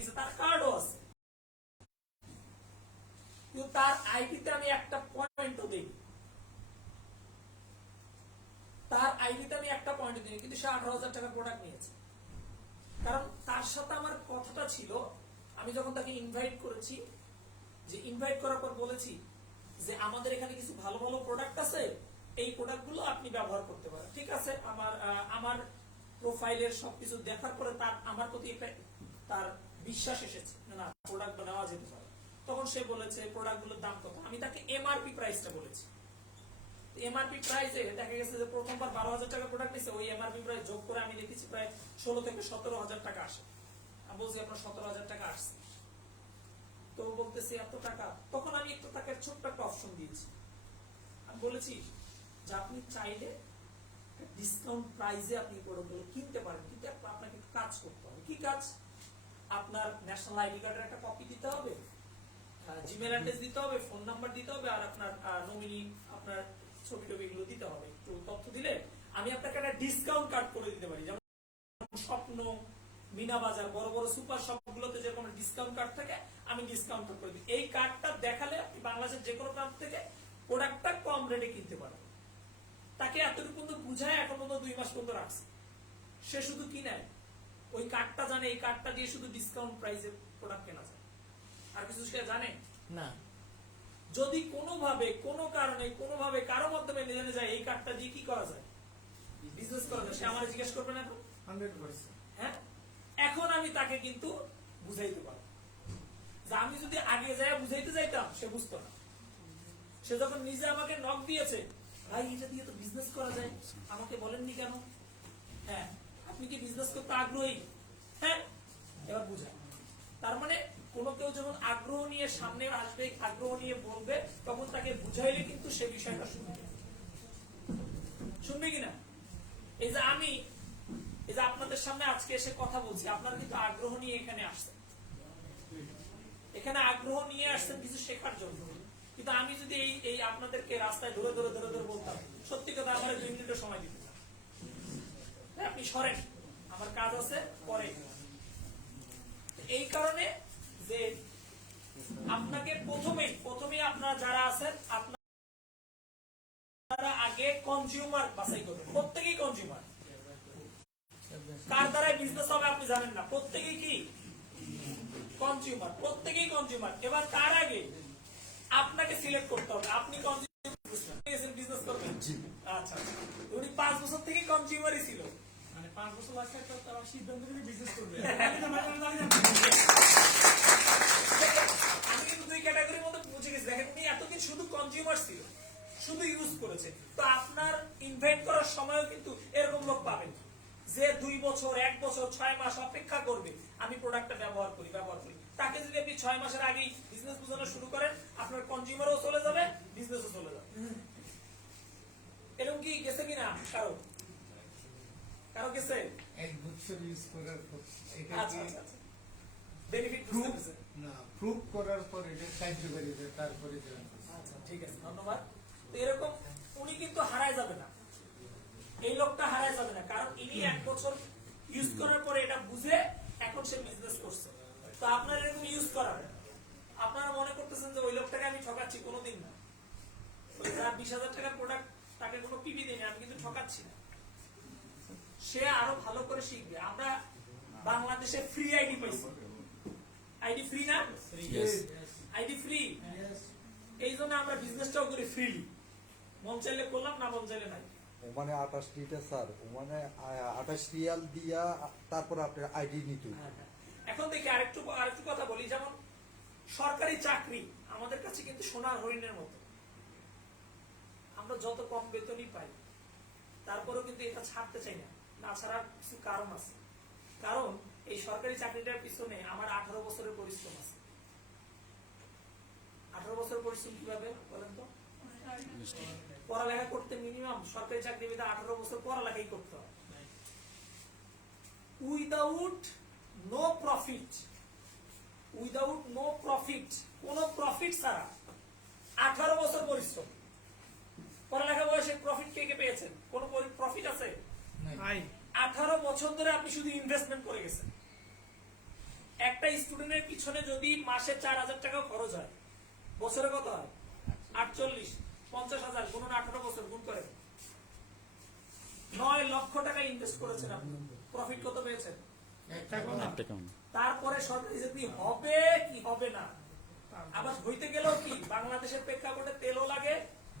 গেছে, তার কার্ডও আছে, কিন্তু তার আইডিতে আমি একটা পয়েন্টও দেই, তার আইডিতে আমি একটা পয়েন্ট দিই, কিন্তু সে 18,000 টাকা প্রোডাক্ট নিয়েছে। কারণ তার সাথে আমার কথাটা ছিল, আমি যখন তাকে ইনভাইট করেছি, যে ইনভাইট করার পর বলেছি যে আমাদের এখানে কিছু ভালো ভালো প্রোডাক্ট আছে, এই প্রোডাক্টগুলো আপনি ব্যবহার করতে পারেন। ঠিক আছে, আমার প্রোফাইলের সবকিছু দেখার পরে তার আমার প্রতি একটা তার বিশ্বাস এসেছে, না প্রোডাক্ট নেওয়া যেতে পারে। তখন সে বলেছে প্রোডাক্টগুলোর দাম কত, আমি তাকে এমআরপি প্রাইসটা বলেছি। এমআরপি প্রাইসে দেখা গেছে যে প্রথমবার 12,000 টাকা প্রোডাক্ট নিছে, ওই এমআরপি প্রাইস যোগ করে আমি দেখেছি প্রায় 16 থেকে 17,000 টাকা আসে। আমি বলছি আপনার 17,000 টাকা আসছে, তো বলতেছি এত টাকা। তখন আমি একটু তাকে ছোট্ট একটা অপশন দিয়েছি, আমি বলেছি যে আপনি চাইলে ডিসকাউন্ট প্রাইসে আপনি প্রোডাক্টগুলো কিনতে পারেন, কিন্তু আপনাকে একটু কাজ করতে হবে। কি কাজ? আপনার ন্যাশনাল আইডি কার্ডের একটা কপি দিতে হবে, জিমেল অ্যাড্রেস দিতে হবে, ফোন নাম্বার দিতে হবে, আর আপনার নমিনি আপনার ছবি টবি এগুলো দিতে হবে। একটু তথ্য দিলে আমি আপনাকে একটা ডিসকাউন্ট কার্ড করে দিতে পারি। যেমন স্বপ্ন, মিনা বাজার, বড় বড় সুপার শপগুলোতে যেরকম ডিসকাউন্ট কার্ড থাকে, আমি ডিসকাউন্ট কার্ড করে দিই। এই কার্ডটা দেখালে আপনি বাংলাদেশের যে কোনো প্রান্ত থেকে প্রোডাক্টটা কম রেটে কিনতে পারবেন। তাকে এতটুকু পর্যন্ত বুঝায় এখন পর্যন্ত 2 মাস পর্যন্ত রাখছে। সে শুধু কি নেয়, ওই কার্ডটা জানে, এই কার্ডটা দিয়ে শুধু ডিসকাউন্ট প্রাইসে প্রোডাক্ট কেনা যায়, আর কিছু সে জানে না। যদি কোনোভাবে কোনো কারণে কোনোভাবে কারো মাধ্যমে জেনে যায় এই কার্ডটা দিয়ে কি করা যায়, বিজনেস করা যায়, সে আমার জিজ্ঞেস করবে না এখন 100%। হ্যাঁ, এখন আমি তাকে কিন্তু বুঝাইতে পারবো। যে আমি যদি আগে যায় বুঝাইতে যাইতাম, সে বুঝতো না। সে যখন নিজে আমাকে নক দিয়েছে, ভাই এটা দিয়ে তো বিজনেস করা যায়, আমাকে বলেননি কেন? হ্যাঁ, আপনি কি বিজনেস করতে আগ্রহী? হ্যাঁ, এবার বুঝায়। তার মানে কোনো কেউ যখন আগ্রহ নিয়ে সামনে আসবে, আগ্রহ নিয়ে বলবে, তখন তাকে বুঝাইলে কিন্তু সে বিষয়টা শুনবে কিনা। এই যে আমি এই যে আপনাদের সামনে আজকে এসে কথা বলছি, আপনারা কিন্তু আগ্রহ নিয়ে এখানে আসছেন, এখানে আগ্রহ নিয়ে আসছেন কিছু শেখার জন্য। কিন্তু আমি যদি এই আপনাদেরকে রাস্তায় ধরে ধরে ধরে ধরে বলতাম, সত্যি কথা আমার 2 মিনিটের সময় দিতে, আপনি সরেন, আমার কাজ আছে পরে। এই কারণে যে আপনাকে প্রথমে আপনারা যারা আছেন, আপনারা আগে কনজিউমার বাছাই করবেন। প্রত্যেকেই কনজিউমার, কার দ্বারাই বিজনেস হবে আপনি জানেন না, প্রত্যেকেই কি কনজিউমার, প্রত্যেকেই কনজিউমার। এবার তার আগে আপনাকে সিলেক্ট করতে হবে, আপনি কনজিউমার বিজনেস করবেন। আচ্ছা, উনি 5 বছর থেকে কনজিউমারই ছিল, মানে 5 বছর লাগছে তার সিদ্ধান্ত নিয়ে বিজনেস করবে। আমি কিন্তু 2 ক্যাটাগরির মধ্যে বুঝে গেছি। দেখেন, উনি এতদিন শুধু কনজিউমার ছিল, শুধু ইউজ করেছে। তো আপনার ইনভাইট করার সময়ও কিন্তু এরকম লোক পাবেন যে 2 বছর, 1 বছর, 6 মাস অপেক্ষা করবে আমি প্রোডাক্টটা ব্যবহার করি। তাকে যদি আপনি 6 মাসের আগেই বিজনেস বোঝানো শুরু করেন, আপনার কনজিউমারও চলে যাবে, বিজনেসও চলে যাবে। এরকম কি গেছে কিনা কারো গেছে? 1 বছর ইউজ করার পর এটা আচ্ছা, বেনিফিট বুঝতে না, প্রুভ করার পর এটা কার্যকারী হয়, তারপরে আচ্ছা, ঠিক আছে, ধন্যবাদ। তো এরকম উনি কিন্তু হারায় যাবে না, এই লোকটা হারায় যাবে না, কারণ ইনি 1 বছর ইউজ করার পরে এটা বুঝে এখন সে বিজনেস করছে। তো আপনার এরকম ইউজ করার, আপনারা মনে করতেছেন যে ওই লোকটাকে আমি ঠকাচ্ছি, কোনোদিন না। ওই যার 20,000 টাকার প্রোডাক্ট, তাকে কোনো পিপি দিইনি, আমি কিন্তু ঠকাচ্ছি না। সে আরো ভালো করে শিখবে। আমরা বাংলাদেশে ফ্রি আইডি পাইছি, আইডি ফ্রি না? আইডি ফ্রি, এই জন্য আমরা বিজনেসটাও করি ফ্রিলি। মন চাইলে করলাম, না মন চাইলে নাই। মানে 28 লিটার স্যার, মানে 28 রিয়াল দিয়া তারপর আপনার আইডি নিতে। এখন দেখি আরেকটু কথা বলি। যেমন সরকারি চাকরি আমাদের কাছে কিন্তু সোনার হরিণের মতো, আমরা যত কম বেতনই পাই, তারপরেও কিন্তু এটা ছাড়তে চাই না। না ছাড়ার কিছু কারণ আছে। কারণ এই সরকারি চাকরিটার পিছনে আমার 18 বছরের পরিশ্রম আছে। 18 বছর পরিশ্রম কিভাবে বলেন তো? পড়ালেখা করতে মিনিমাম সরকারি চাকরিতে 18 বছর পড়ালেখাই করতে হয়, উইদাউট নো প্রফিট, কোনো প্রফিট ছাড়া 18 বছর পরিশ্রম। পড়ালেখা বয়সে প্রফিট কে পেয়েছেন? কোন প্রফিট আছে? 18 বছর ধরে আপনি শুধু ইনভেস্টমেন্ট করে গেছেন। একটা স্টুডেন্টের পিছনে যদি মাসে 4,000 টাকা খরচ হয়, বছরে কত হয়? 48, 50,000 গুণন 18 বছর গুণ করে 9 লক্ষ টাকা ইনভেস্ট করেছেন আপনি, প্রফিট কত পেয়েছেন? তারপরে সরকারি চাকরি হবে কি হবে না? আবার হইতে গেলেও কি বাংলাদেশের প্রেক্ষাপটে তেলও লাগে,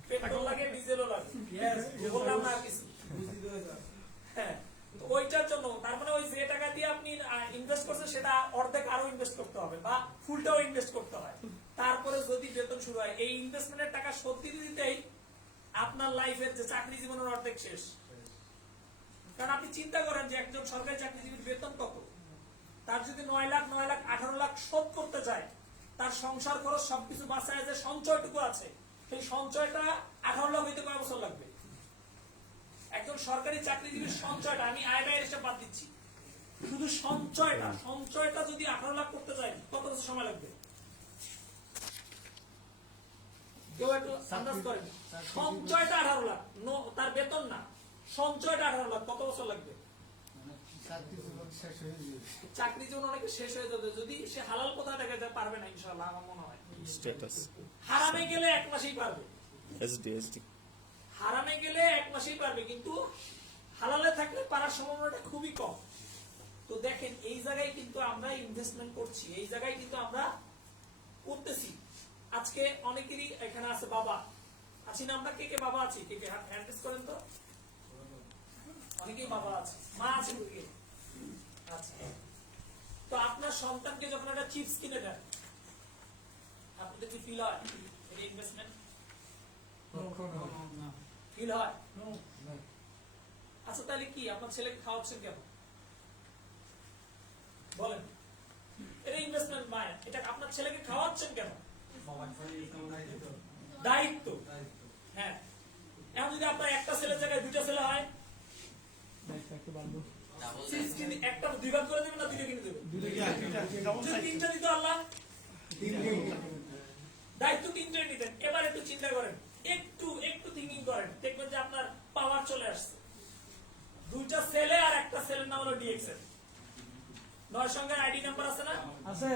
পেট্রোল লাগে, ডিজেলও লাগে, বললাম না আর কিছু। হ্যাঁ, তো ওইটার জন্য তার মানে ওই যে টাকা দিয়ে আপনি ইনভেস্ট করছেন সেটা অর্ধেক আরো ইনভেস্ট করতে হবে বা ফুলটাও ইনভেস্ট করতে হয়। তারপরে যদি বেতন শুরু হয়, এই ইনভেস্টমেন্টের টাকা শোধ দিতে দিতেই আপনার লাইফের যে চাকরি জীবনের অর্ধেক শেষ। কারণ আপনি চিন্তা করেন যে একজন সরকারি চাকরিজীবীর বেতন কত, তার যদি 9 লাখ 18 লাখ শোধ করতে চায়, তার সংসার খরচ সবকিছু বাঁচায় যে সঞ্চয়টুকু আছে, সেই সঞ্চয়টা 18 লাখ হইতে কয় বছর লাগবে? একজন সরকারি চাকরিজীবীর সঞ্চয়টা, আমি আয় ব্যয়ের হিসাব বাদ দিচ্ছি, শুধু সঞ্চয়টা যদি 18 লাখ করতে চায় কত বছর সময় লাগবে? কেউ একটু আন্দাজ করেন। সঞ্চয়টা 18 লাখ, তার বেতন না, সঞ্চয়টা 18 লাখ, কত বছর লাগবে? চাকরি জীবন অনেকে শেষ হয়ে যাবে যদি সে হালাল কোথায় দেখাতে পারবে না, ইনশাআল্লাহ আমার মনে হয়। হারামে গেলে 1 মাসেই পারবে, হারামে গেলে 1 মাসেই পারবে, কিন্তু হালালে থাকলে পারার সম্ভাবনাটা খুবই কম। তো দেখেন এই জায়গায় কিন্তু আমরা ইনভেস্টমেন্ট করছি, এই জায়গায় কিন্তু আমরা করতেছি। আজকে অনেকেরই এখানে আছে বাবা, আছি না আমরা? কে কে বাবা আছি? কে কে হ্যান্ড রেজ করেন তো? অনেকেই বাবা আছে, মা আছে কে? আচ্ছা, তো আপনার সন্তানকে যখন একটা চিপস কিনে দেন, আপনাদের কি ফিল হয় এটা ইনভেস্টমেন্ট? ফিল হয়? আচ্ছা, তাহলে কি আপনার ছেলেকে খাওয়াচ্ছেন কেন বলেন? এটা ইনভেস্টমেন্ট মায়ের, এটা আপনার ছেলেকে খাওয়াচ্ছেন কেন? দায়িত্ব। হ্যাঁ, এখন যদি আপনার একটা ছেলের জায়গায় 2টা ছেলে হয়, একটা 2 ভাগ করে দেবেন না 2টা কিনে দেবেন? যদি 3টা দিত আল্লাহ, দায়িত্ব 3টাই নিতেন। এবার একটু চিন্তা করেন, একটু থিঙ্কিং করেন, দেখবেন যে আপনার পাওয়ার চলে আসছে। 2টা ছেলে আর একটা ছেলের নাম হলো ডিএক্সএল। 9 সংখ্যার আইডি নাম্বার আছে না? আছে।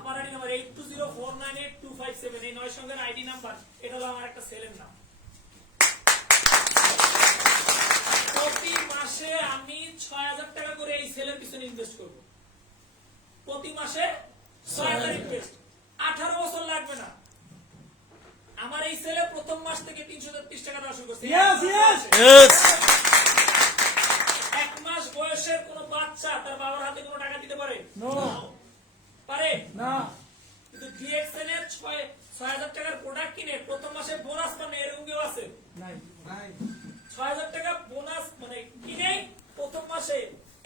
আমার আইডি নাম্বার 8204982557, এই 9 সংখ্যার আইডি নাম্বার, এটা হলো আমার একটা ছেলের নাম। প্রতি মাসে আমি 6,000 টাকা করে এই সেলের পিছনে ইনভেস্ট করব। প্রতি মাসে 6,000 ইনভেস্ট, 18 বছর লাগবে না। আমার এই সেলে প্রথম মাস থেকে 330 টাকা দেওয়া শুরু করছে। 1 মাস বয়সের কোন বাচ্চা তার বাবার হাতে কোনো টাকা দিতে পারে? পারে না। কিন্তু ডিএক্সএন এর 6,000 টাকার প্রোডাক্ট কিনে প্রথম মাসে বোনাস পাবে, এরকম কেউ আছে? নাই। 6,000 টাকা বোনাস মানে কিনে প্রথম মাসে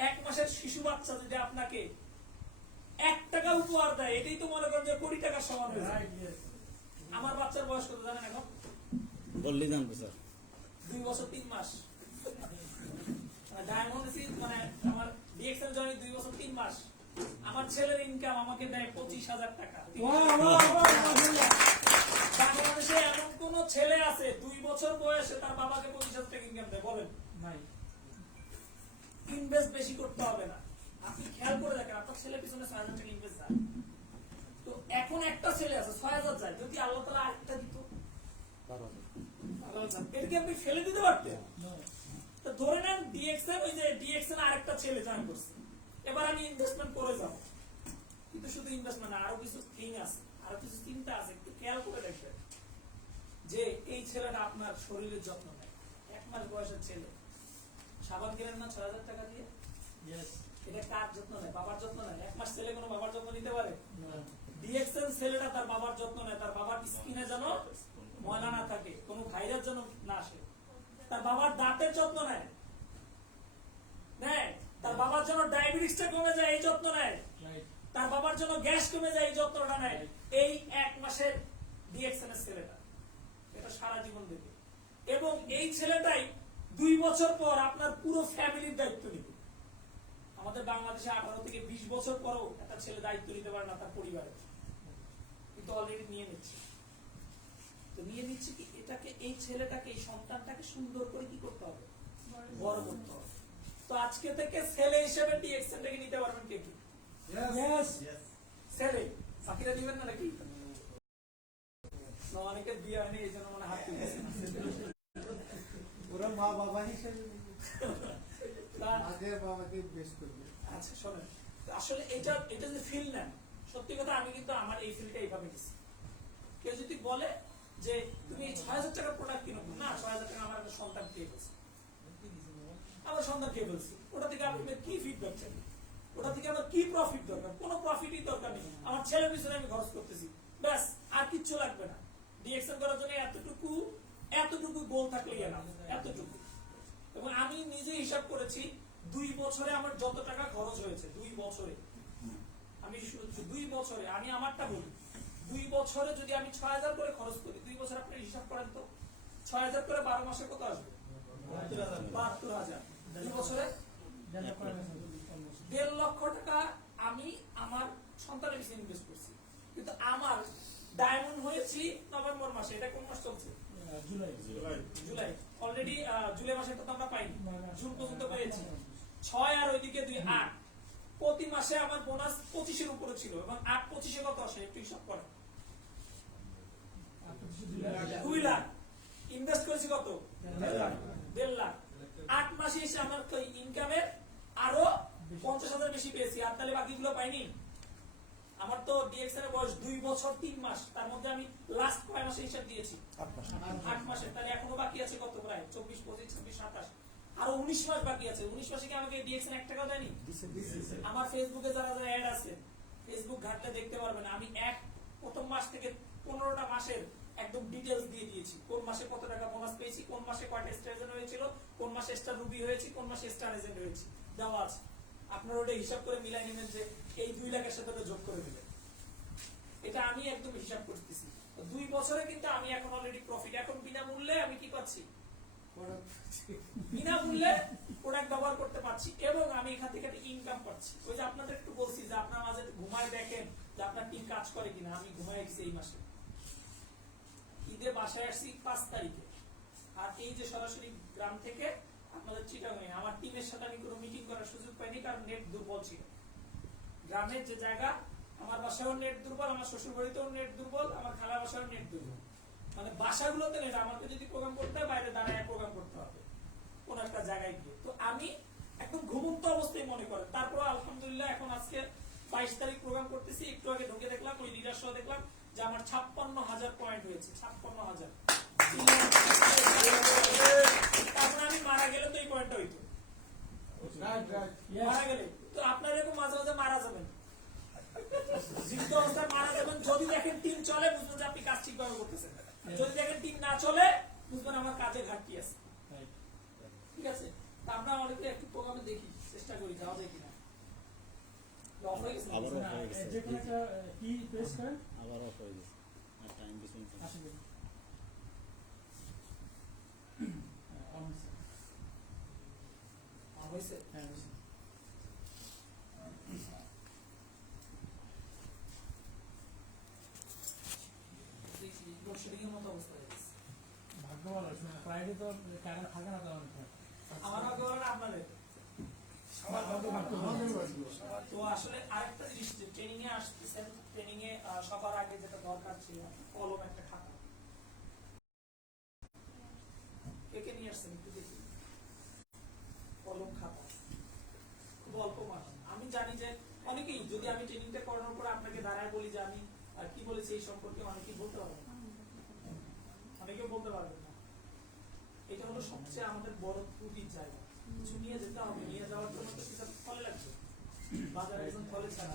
1 মাসের শিশু বাচ্চা যদি আপনাকে 1 টাকা উপহার দেয়, এটাই তো মনে করেন যে কোটি টাকার সমান হয়ে যায়। আমার বাচ্চার বয়স কত জানেন এখন? বললি জানবো স্যার, 2 বছর 3 মাস। ডায়মন্ড মানে আমার ডিএক্সএল জয়েন 2 বছর 3 মাস। আমার ছেলের ইনকাম আমাকে দেয় 25,000 টাকা। বাংলাদেশে এমন কোন ছেলে আছে 2 বছর বয়সে তার বাবাকে 25,000 টাকা ইনকাম দেয়? বলেন নাই। ইনভেস্ট বেশি করতে হবে না, আপনি খেয়াল করে দেখেন আপনার ছেলে পিছনে 6,000 টাকা ইনভেস্ট যায়। তো এখন একটা ছেলে আছে 6,000 যায়, যদি আল্লাহ তাআলা আরেকটা দিত 12,000, এটা কি আপনি ফেলে দিতে পারতেন? তো ধরে নেন ডিএক্সএন, ওই যে ডিএক্সএন আরেকটা ছেলে জয়েন করছে, এবার আমি ইনভেস্টমেন্ট করে যাব। কিন্তু শুধু ইনভেস্টমেন্ট না, আরো কিছু থিং আছে, আরো কিছু চিন্তা আছে, একটু খেয়াল করে দেখবেন যে এই ছেলেটা আপনার শরীরের যত্ন নেয়। 1 মাস বয়সের ছেলে, সাবান কিনেন না 6,000 টাকা দিয়ে? এটা কার যত্ন নেয়? বাবার যত্ন নেয়। 1 মাস ছেলে কোনো বাবার যত্ন নিতে পারে? ডিএক্সএন ছেলেটা তার বাবার যত্ন নেয়, তার বাবার স্কিনে যেন ময়লা না থাকে, কোনো ভাইরাস যেন না আসে, তার বাবার দাঁতের যত্ন নেয়, তার বাবার জন্য ডায়াবেটিসটা কমে যায় এই যত্ন নেয়, তার বাবার জন্য গ্যাস কমে যায় এই যত্নটা নেয়। এই 1 মাসের ডিএক্সএন এর ছেলেটা এটা সারা জীবন দেবে, এবং এই ছেলেটাই 2 বছর পর আপনার পুরো ফ্যামিলির দায়িত্ব নেবে। আমাদের বাংলাদেশে 18 থেকে 20 বছর পরও একটা ছেলে দায়িত্ব নিতে পারে না তার পরিবারের, কিন্তু অলরেডি নিয়ে নিচ্ছে। তো নিয়ে নিচ্ছে কি, এটাকে এই ছেলেটাকে এই সন্তানটাকে সুন্দর করে কি করতে হবে? বড় করতে হবে। তো আজকে থেকে ছেলে হিসেবে ডিএক্সএন টাকে নিতে পারবেন কে কি? ছেলে বাকিরা দিবেন না নাকি? না, অনেকের বিয়ে হয়নি এই জন্য মনে হয় হাত তুলতেছে না। ওরা মা বাবা হিসেবে তা- আগে বাবাকে বেশ করবে। আচ্ছা শোনেন, তো আসলে এটা যে ফিল নেন, সত্যি কথা আমি কিন্তু আমার এই ফিলটা এইভাবে নিছি। কেউ যদি বলে যে তুমি ৬,০০০ টাকার প্রোডাক্ট কিনো, না ৬,০০০ টাকা আমার একটা সন্তান খেয়ে ফেলছে, আমার সন্তান খেয়ে ফেলছি, ওটা থেকে আপনার কি ফিডব্যাক চাই? ওটা থেকে আমার কি প্রফিট দরকার? কোনো প্রফিটই দরকার নেই, আমার ছেলের পিছনে আমি খরচ করতেছি, ব্যাস আর কিচ্ছু লাগবে না। ডিএক্সএল করার জন্য এতটুকু গোল থাকলেই না, এতটুকু। এবং আমি নিজে হিসাব করেছি 2 বছরে আমার যত টাকা খরচ হয়েছে, 2 বছরে আমি 2 বছরে আমি আমারটা বলি, 2 বছরে যদি আমি 6,000 করে খরচ করি, 2 বছর আপনি হিসাব করেন তো, 6,000 করে 12 মাসে কত আসবে? 72,000। 2 বছরে 1.5 লক্ষ টাকা আমি আমার সন্তানের পিছনে ইনভেস্ট করছি। কিন্তু আমার ডায়মন্ড হয়েছি নভেম্বর মাসে, এটা কোন মাস চলছে? জুলাই। অলরেডি জুলাই মাসে তো আমরা পাইনি, জুন পর্যন্ত পেয়েছি। 6 আর ওইদিকে 2 8, প্রতি মাসে আমার বোনাস 25-এর উপরে ছিল। এবং 8 25-এ কত আসে একটু হিসাব করেন? 2 লাখ। ইনভেস্ট করেছি কত? 1.5 লাখ। 8 মাসে এসে আমার ইনকামের আরো 50,000 বেশি পেয়েছি। আর তাহলে বাকিগুলো পাইনি। আমার তো ডিএক্সএল এর বয়স 2 বছর 3 মাস, তার মধ্যে আমি লাস্ট কয় মাসে হিসাব দিয়েছি? 8 মাসে। তাহলে এখনো বাকি আছে কত? প্রায় 24 25 26 27, আরো 19 মাস বাকি আছে। 19 মাসে কি আমাকে ডিএক্সএল 1 টাকা দেয়নি? আমার ফেসবুকে যারা যারা অ্যাড আছে, ফেসবুক ঘাটলে দেখতে পারবেন আমি প্রথম মাস থেকে 15টা মাসের একদম ডিটেইলস দিয়ে দিয়েছি। কোন মাসে কত টাকা বোনাস পেয়েছি, কোন মাসে কয়টা স্টার এজেন্ট হয়েছিল, কোন মাসে স্টার রুবি হয়েছি, কোন মাসে স্টার এজেন্ট হয়েছি, দেওয়া আছে। আপনারা ওটা হিসাব করে মিলাই নেবেন যে এই 2 লাখের সাথে ওটা যোগ করে দিবেন। এটা আমি একদম হিসাব করতেছি। 2 বছরে কিন্তু আমি এখন অলরেডি প্রফিট, এখন বিনামূল্যে আমি কি পাচ্ছি? বিনামূল্যে প্রোডাক্ট ব্যবহার করতে পারছি এবং আমি এখান থেকে একটা ইনকাম পাচ্ছি। ওই যে আপনাদের একটু বলছি যে আপনার মাঝে ঘুমায় দেখেন যে আপনার টিম কাজ করে কিনা। আমি ঘুমায় গেছি এই মাসে, ঈদে বাসায় আসছি 5 তারিখে। আর এই যে সরাসরি গ্রাম থেকে আপনাদের চিটাগাং, আমার টিমের সাথে আমি কোনো মিটিং করার সুযোগ পাইনি, কারণ নেট দুর্বল ছিল। গ্রামের যে জায়গা, আমার বাসায়ও নেট দুর্বল, আমার শ্বশুর বাড়িতেও নেট দুর্বল, আমার খালা বাসায়ও নেট দুর্বল। মানে বাসাগুলোতে নেট, আমাকে যদি প্রোগ্রাম করতে হয় বাইরে দাঁড়ায় প্রোগ্রাম করতে হবে কোন একটা জায়গায় গিয়ে। তো আমি একদম ঘুমন্ত অবস্থায় মনে করেন। তারপর আলহামদুলিল্লাহ এখন আজকে 22 তারিখ প্রোগ্রাম করতেছি। একটু আগে ঢুকে দেখলাম ওই লিডার সহ দেখলাম যে আমার 56,000 পয়েন্ট হয়েছে। 56,000। তারপরে আমি মারা গেলে তো এই পয়েন্টটা হইতো, মারা গেলে তো আপনার এরকম মাঝে মাঝে মারা যাবেন, জীবিত অবস্থায় মারা যাবেন। যদি দেখেন টিম চলে বুঝবেন যে আপনি কাজ ঠিকভাবে করতেছেন, যদি দেখেন টিম না চলে বুঝবেন আমার কাজে ঘাটতি আছে। ঠিক আছে, তা আমরা অনেকে একটু প্রোগ্রামে দেখি, চেষ্টা করি যাওয়া যায় কিনা। লং হয়ে গেছে আবার off হয়ে গেছে। যে কোনো একটা কি প্রেস করেন আবার অফ হয়ে গেছে, আর টাইম বেশি আসলে অন হয়েছে। হয়েছে। হ্যাঁ হয়েছে। লোডশেডিং এর মতো অবস্থা হয়ে গেছে। ভাগ্য ভালো, ফ্রাইডে তো টাকা থাকে না তেমন একটা। আমার ভাগ্য ভালো না আপনাদের? আমাদের বাড়ি। তো আসলে আরেকটা জিনিস, যে ট্রেনিং এ আসতেছেন, ট্রেনিং এ সবার আগে যেটা দরকার ছিল কলম, একটা খাতা। কে কে নিয়ে আসছেন একটু দেখি, কলম খাতা। খুব অল্প মানুষ। আমি জানি যে অনেকেই, যদি আমি ট্রেনিংটা করানোর পর আপনাকে দাঁড়ায় বলি যে আমি কি বলেছি এই সম্পর্কে, অনেকেই বলতে পারবেন না, অনেকেও বলতে পারবেন না। এটা হলো সবচেয়ে আমাদের বড় ত্রুটির জায়গা। কিছু নিয়ে যেতে হবে, নিয়ে যাওয়ার জন্য তো সেটা ফলে লাগবে। বাজারে একজন ফলে ছাড়া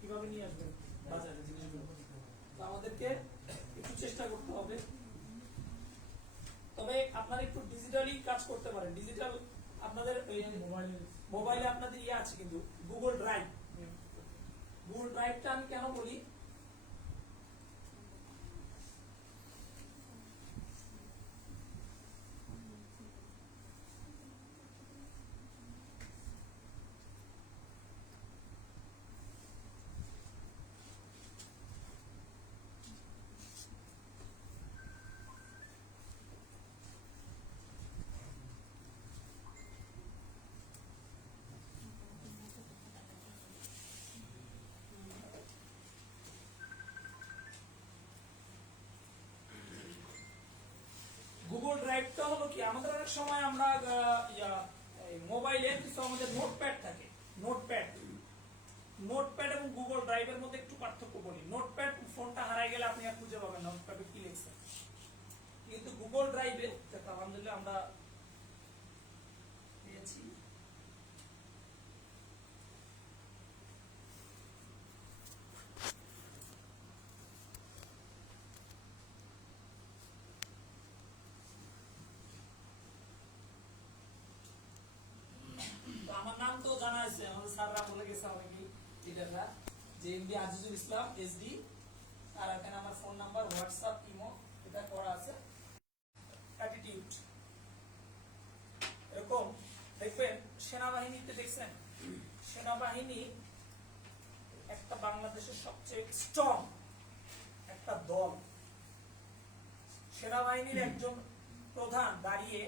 কিভাবে নিয়ে আসবেন বাজারে জিনিসগুলো? তো আমাদেরকে একটু চেষ্টা করতে হবে। তবে আপনারা একটু ডিজিটালি কাজ করতে পারেন। ডিজিটাল আপনাদের মোবাইলে আপনাদের ইয়ে আছে কিন্তু, গুগল ড্রাইভ। গুগল ড্রাইভটা আমি কেন বলি, অনেক সময় আমরা মোবাইলে কিছু আমাদের নোটপ্যাড থাকে, নোটপ্যাড এবং গুগল ড্রাইভের মধ্যে একটু পার্থক্য বলি। নোটপ্যাড ফোনটা হারাই গেলে আপনি আর খুঁজে পাবেন নোটপ্যাডে কি লিখছেন, কিন্তু গুগল ড্রাইভে আলহামদুলিল্লাহ আমরা পেয়েছি। আমার নাম তো জানা আছে, আমাদের স্যাররা বলে গেছে আমাকে লিডাররা যে এমডি আজিজুল ইসলাম এসডি, আর এখানে আমার ফোন নাম্বার, হোয়াটসঅ্যাপ, ইমো এটা করা আছে। অ্যাটিটিউড এরকম দেখবেন সেনাবাহিনীতে, দেখছেন সেনাবাহিনী একটা বাংলাদেশের সবচেয়ে স্ট্রং একটা দল। সেনাবাহিনীর একজন প্রধান দাঁড়িয়ে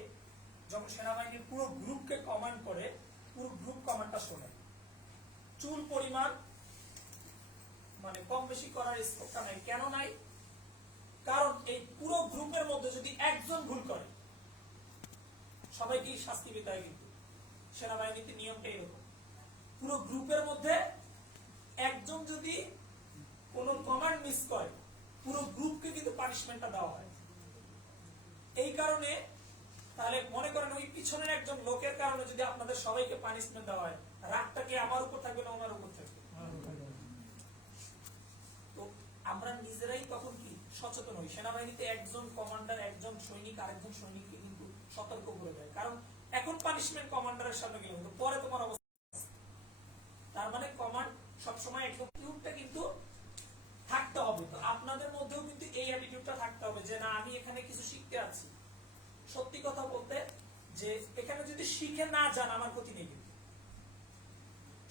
যখন সেনাবাহিনীর পুরো গ্রুপকে কমান্ড করে, পুরো গ্রুপ কমান্ডটা শোনে। চুল পরিমাণ মানে কম বেশি করার স্কোপটা নাই। কেন নাই? কারণ এই পুরো গ্রুপের মধ্যে যদি একজন ভুল করে সবাইকেই শাস্তি পেতে হয়। কিন্তু সেনাবাহিনীতে নিয়মটা এরকম, পুরো গ্রুপের মধ্যে একজন যদি কোন কমান্ড মিস করে পুরো গ্রুপকে কিন্তু পানিশমেন্টটা দেওয়া হয়। এই কারণে তাহলে মনে করেন ওই পিছনের একজন লোকের কারণে যদি আপনাদের সবাইকে পানিশমেন্ট দেওয়া হয়, রাগটা কি আমার উপর থাকবে না ওনার উপর থাকবে? তো আমরা নিজেরাই তখন কি সচেতন হই। সেনাবাহিনীতে একজন কমান্ডার, একজন সৈনিক আরেকজন সৈনিককে কিন্তু সতর্ক করে দেয়, কারণ এখন পানিশমেন্ট কমান্ডারের সামনে গেলে কিন্তু পরে তোমার অবস্থা। তার মানে কমান্ড সবসময় অ্যাটিটিউডটা কিন্তু থাকতে হবে। তো আপনাদের মধ্যেও কিন্তু এই অ্যাটিটিউডটা থাকতে হবে যে না, আমি এখানে কিছু শিখতে আছি। সত্যি কথা বলতে যে এখানে যদি শিখে না যান আমার ক্ষতি নেই, কিন্তু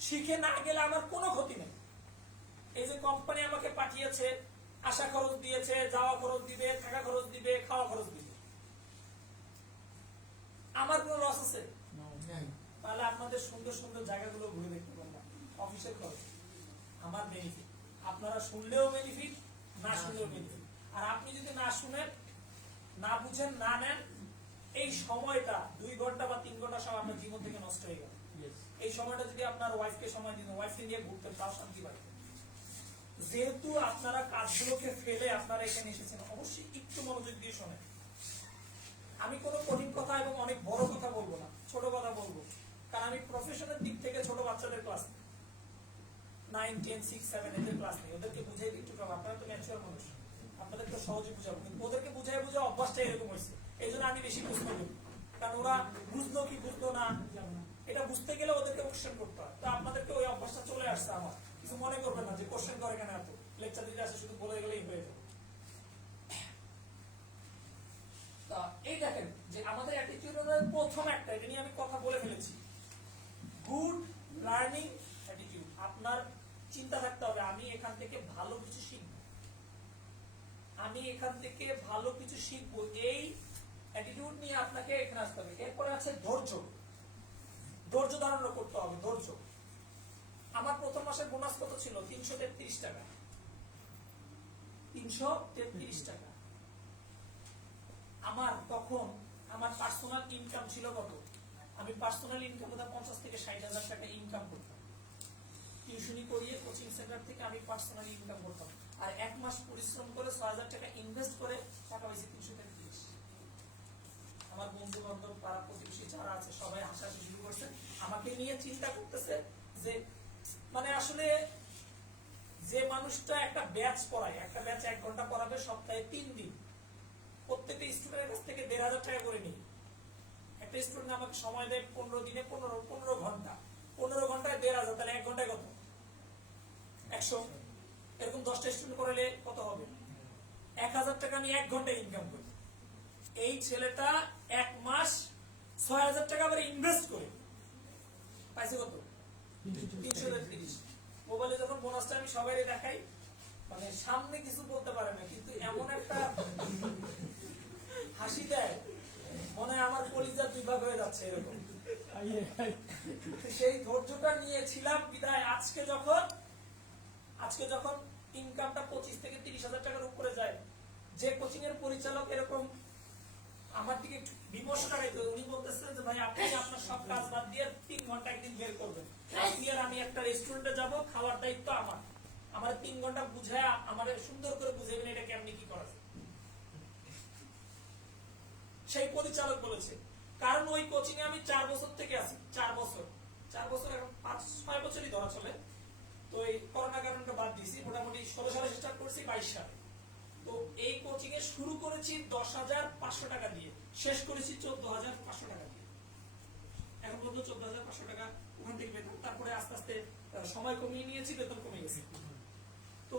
শিখে না গেলে আমার কোনো ক্ষতি নেই। এই যে কোম্পানি আমাকে পাঠিয়েছে, আসা খরচ দিয়েছে, যাওয়া খরচ দিবে, থাকা খরচ দিবে, খাওয়া খরচ দিবে, আমার কোনো লস আছে? তাহলে আপনাদের সুন্দর সুন্দর জায়গাগুলো ঘুরে দেখতে পারলাম। অফিসের খরচ আমার বেনিফিট, আপনারা শুনলেও বেনিফিট, না শুনলেও বেনিফিট। আর আপনি যদি না শুনেন, না বুঝেন, না নেন, এই সময়টা 2 ঘন্টা বা 3 ঘন্টা সময় আপনার জীবন থেকে নষ্ট হয়ে গেল। এই সময়টা যদি আপনার ওয়াইফকে সময় দিন, ওয়াইফকে নিয়ে ঘুরতেন, তাও শান্তি পাইতেন। যেহেতু আপনারা কাজগুলোকে ফেলে আপনারা এখানে এসেছেন, অবশ্যই একটু মনোযোগ দিয়ে শোনেন। আমি কোনো কঠিন কথা এবং অনেক বড় কথা বলবো না, ছোট কথা বলবো, কারণ আমি প্রফেশনের দিক থেকে ছোট বাচ্চাদের ক্লাস 9, 10, 6, 7 এদের ক্লাস নেই। ওদেরকে বুঝাই দিই একটু, আপনারা তো ম্যাচিওর মানুষ, আপনাদের তো সহজে বুঝাবো, কিন্তু ওদেরকে বুঝাই অভ্যাসটা এরকম হয়েছে। এই জন্য আমি বেশি প্রশ্ন করি, কারণ ওরা বুঝলো কি বুঝলো না এটা বুঝতে গেলে ওদেরকে কোশ্চেন করতে হয়। তো আপনাদেরকে ওই অভ্যাসটা চলে আসছে। আমার কিছু মনে করবেন না যে কোশ্চেন করে কেন, এত লেকচার দিতে আসে শুধু বলে গেলেই হয়ে যাবে। তা এই দেখেন যে আমাদের অ্যাটিটিউডের প্রথম একটা, এটা নিয়ে আমি কথা বলে ফেলেছি, গুড লার্নিং অ্যাটিটিউড। আপনার চিন্তা থাকতে হবে আমি এখান থেকে ভালো কিছু শিখবো, আমি এখান থেকে ভালো কিছু শিখবো। এই অ্যাটিটিউড নিয়ে আপনাকে এখানে আসতে হবে। এরপরে আছে ধৈর্য, ধৈর্য ধারণ করতে হবে। ধৈর্য। আমার প্রথম মাসের বোনাস কত ছিল? 333 টাকা। 333 টাকা। আমার তখন আমার পার্সোনাল ইনকাম ছিল কত? আমি পার্সোনাল ইনকাম 50 থেকে 60,000 টাকা ইনকাম করতাম। টিউশনি করিয়ে কোচিং সেন্টার থেকে আমি পার্সোনাল ইনকাম করতাম। আর 1 মাস পরিশ্রম করে 6,000 টাকা ইনভেস্ট করে টাকা পাইছি 333। আমার বন্ধু বান্ধব, পাড়া প্রতিবেশী যারা আছে সবাই হাসাহাসি শুরু করছে, আমাকে নিয়ে চিন্তা করতেছে যে মানে আসলে যে মানুষটা একটা ব্যাচ পড়ায়, একটা ব্যাচ 1 ঘন্টা পড়াবে সপ্তাহে 3 দিন, প্রত্যেকটা স্টুডেন্টের কাছ থেকে 1,500 টাকা করে নিই। একটা স্টুডেন্ট আমাকে সময় দেয় 15 দিনে 15 ঘন্টা, 15 ঘন্টায় 1,500, তাহলে 1 ঘন্টায় কত? 100। এরকম 10টা স্টুডেন্ট করালে কত হবে? 1,000 টাকা নিয়ে 1 ঘন্টায় ইনকাম করি। এই ছেলেটা 1 মাস 6,000 টাকা আবার ইনভেস্ট করে পাইছে কত? 333। মোবাইলে যখন বোনাসটা আমি সবাই দেখাই, মানে সামনে কিছু বলতে পারে না, কিন্তু এমন একটা হাসি দেয় মনে হয় আমার কলিজা 2 ভাগ হয়ে যাচ্ছে এরকম। সেই ধৈর্যটা নিয়েছিলাম বিদায় আজকে যখন ইনকামটা 25 থেকে 30,000 টাকার উপরে যায়, যে কোচিং এর পরিচালক এরকম আমার দিকে একটু বিমর্ষ লাগাইতো। উনি বলতেছেন যে ভাই আপনি আপনার সব কাজ বাদ দিয়ে 3 ঘন্টা একদিন বের করবেন, আপনি আর আমি একটা রেস্টুরেন্টে যাব, খাওয়ার দায়িত্ব আমার, আমার 3 ঘন্টা বুঝায় আমার সুন্দর করে বুঝাবেন এটা কেমনি কি করা যায়। সেই পরিচালক বলেছে, কারণ ওই কোচিং এ আমি 4 বছর থেকে আছি, 4 বছর এখন 5-6 বছরই ধরা চলে। তো এই করোনা কারণটা বাদ দিয়েছি, মোটামুটি 16 সালে স্টার্ট করছি, 22 সালে। তো এই কোচিং এ শুরু করেছি 10,500 টাকা দিয়ে, শেষ করেছি 14,500 টাকা দিয়ে। এখন পর্যন্ত 14,500 টাকা ওখান থেকে বেতন, তারপরে আস্তে আস্তে সময় কমিয়ে নিয়েছি, বেতন কমে গেছে। তো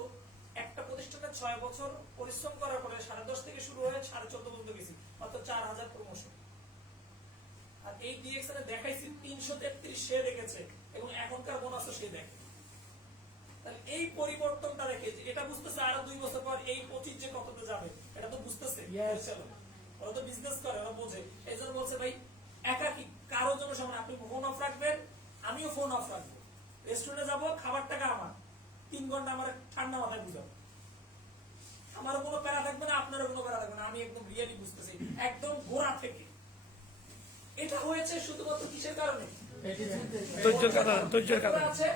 একটা প্রতিষ্ঠানে 6 বছর পরিশ্রম করার পরে 10.5 থেকে শুরু হয়ে 14.5 পর্যন্ত গেছি, অর্থাৎ 4,000 প্রমোশন। আর এই ডিএক্সএল এ দেখাইছি 333 সে দেখেছে, এবং এখনকার বোনাসও সে দেখে। তাহলে এই পরিবর্তনটা দেখে এটা বুঝতেছে আরো 2 বছর পর এই 25 যে কততে যাবে, এটা তো বুঝতেছে। ওরা তো বিজনেস করে, ওরা বোঝে। এই জন্য বলছে ভাই একাকি কারোর জন্য সমান, আপনি ফোন অফ রাখবেন, আমিও ফোন অফ রাখবো, রেস্টুরেন্টে যাবো, খাবার টাকা আমার, 3 ঘন্টা আমার ঠান্ডা মাথায় বুঝাবো, আমারও কোনো প্যারা থাকবে না, আপনারও কোনো প্যারা থাকবে না, আমি একদম রিয়েলি বুঝতেছি, একদম গোড়া থেকে। এটা হয়েছে শুধুমাত্র কিসের কারণে? ধৈর্যের কারণে আছে,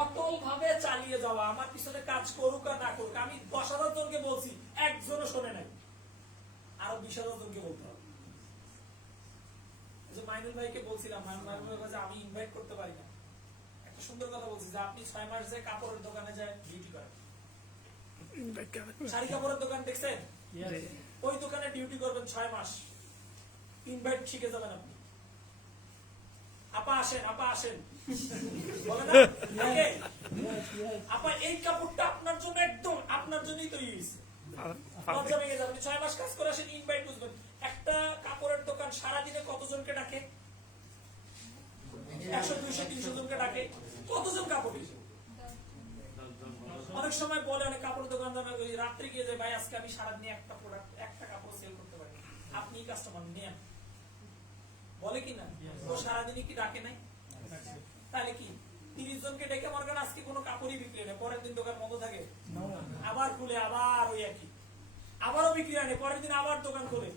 অটল ভাবে চালিয়ে যাওয়া। আমার পিছনে কাজ করুক আর না করুক, আমি 10,000 জনকে বলছি, একজনও শোনে নাই, আরো 20,000 জনকে বলতে হবে। মাইনুল ভাইকে বলছিলাম, মাইনুল ভাই আমি ইনভাইট করতে পারি না, একটা সুন্দর কথা বলছি যে আপনি 6 মাস যে কাপড়ের দোকানে যায় ডিউটি করেন, শাড়ি কাপড়ের দোকান দেখছেন, ওই দোকানে ডিউটি করবেন 6 মাস, ইনভাইট শিখে যাবেন আপনি। আপা আসেন বলে না আগে, আপা এই কাপড়টা আপনার জন্য একদম আপনার জন্যই তৈরি হয়েছে, লজ্জা ভেঙে যাবে। 6 মাস কাজ করে আসেন, ইনভাইট বুঝবেন। একটা কাপড়ের দোকান সারাদিনে কতজনকে ডাকে? 100, 200, 300 জনকে ডাকে, কতজন কাপড়? অনেক সময় বলে অনেক কাপড় দোকানদার রাত্রে গিয়ে যায়, ভাই আজকে আমি সারাদিনে একটা প্রোডাক্ট, একটা কাপড় সেল করতে পারি, আপনি কাস্টমার নেন, বলে কি না? ও সারাদিনে কি ডাকে নাই? তাহলে কি 30 জনকে ডেকে মনে করেন আজকে কোনো কাপড়ই বিক্রি নেই, পরের দিন দোকান বন্ধ থাকে, আবার খুলে আবার ওই একই, আবারও বিক্রি নেই, পরের দিন আবার দোকান খোলে।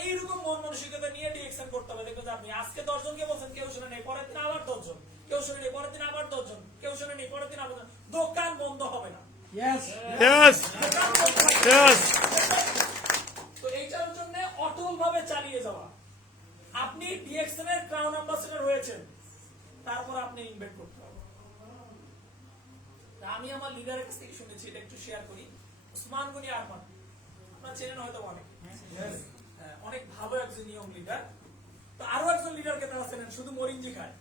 এইরকম মন মানসিকতা নিয়ে ডিএক্সএন করতে হবে। দেখবেন আপনি আজকে 10 জনকে বলছেন, কেউ শুনে নেই, পরের দিন আবার 10 জন, কেউ শুনে নেই, পরের দিন আবার 10 জন, কেউ শুনে নেই, পরের দিন আবার 10 জন। দোকান বন্ধ হবে না। তো এইটার জন্য অটল ভাবে চালিয়ে যাওয়া। আপনি ডিএক্সএন এর ক্রাউন অ্যাম্বাসেডর হয়েছেন, তারপর আপনি ইনভেস্ট করতে হবে। আমি আমার লিডারের কাছ থেকে শুনেছি, এটা একটু শেয়ার করি। উসমান গনি আরমান, আপনারা চেনেন হয়তো অনেক, অনেক ভালো একজন ইয়ং লিডার। তো আরো একজন লিডারকে তারা চেনেন, শুধু মরিঞ্জি খায়,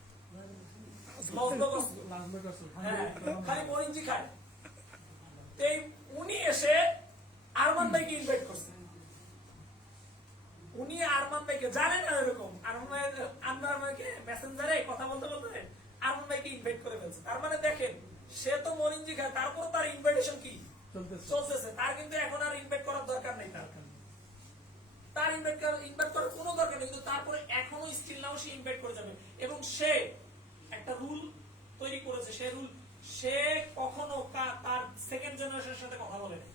খালি মরিঞ্জি খায়। তো উনি এসে আরমান ভাইকে ইনভাইট করছেন। উনি আরমান ভাইকে জানেন না, এরকম আরমান ভাইকে মেসেঞ্জারে কথা বলতে বলতে আরমান ভাইকে ইনভাইট করে ফেলছে। তার মানে দেখেন, সে তো মরিঞ্জি খায়, তারপর তার ইনভাইটেশন কি চলতেছে, তার কিন্তু এখন আর ইনভাইট করার দরকার নেই, তার ইনভাইট করার কোনো দরকার নেই, কিন্তু তারপরে এখনো স্টিল নাও সে ইনভাইট করে যাবে। এবং সে একটা রুল তৈরি করেছে, সে রুল সে কখনো তার সেকেন্ড জেনারেশনের সাথে কথা বলেনি।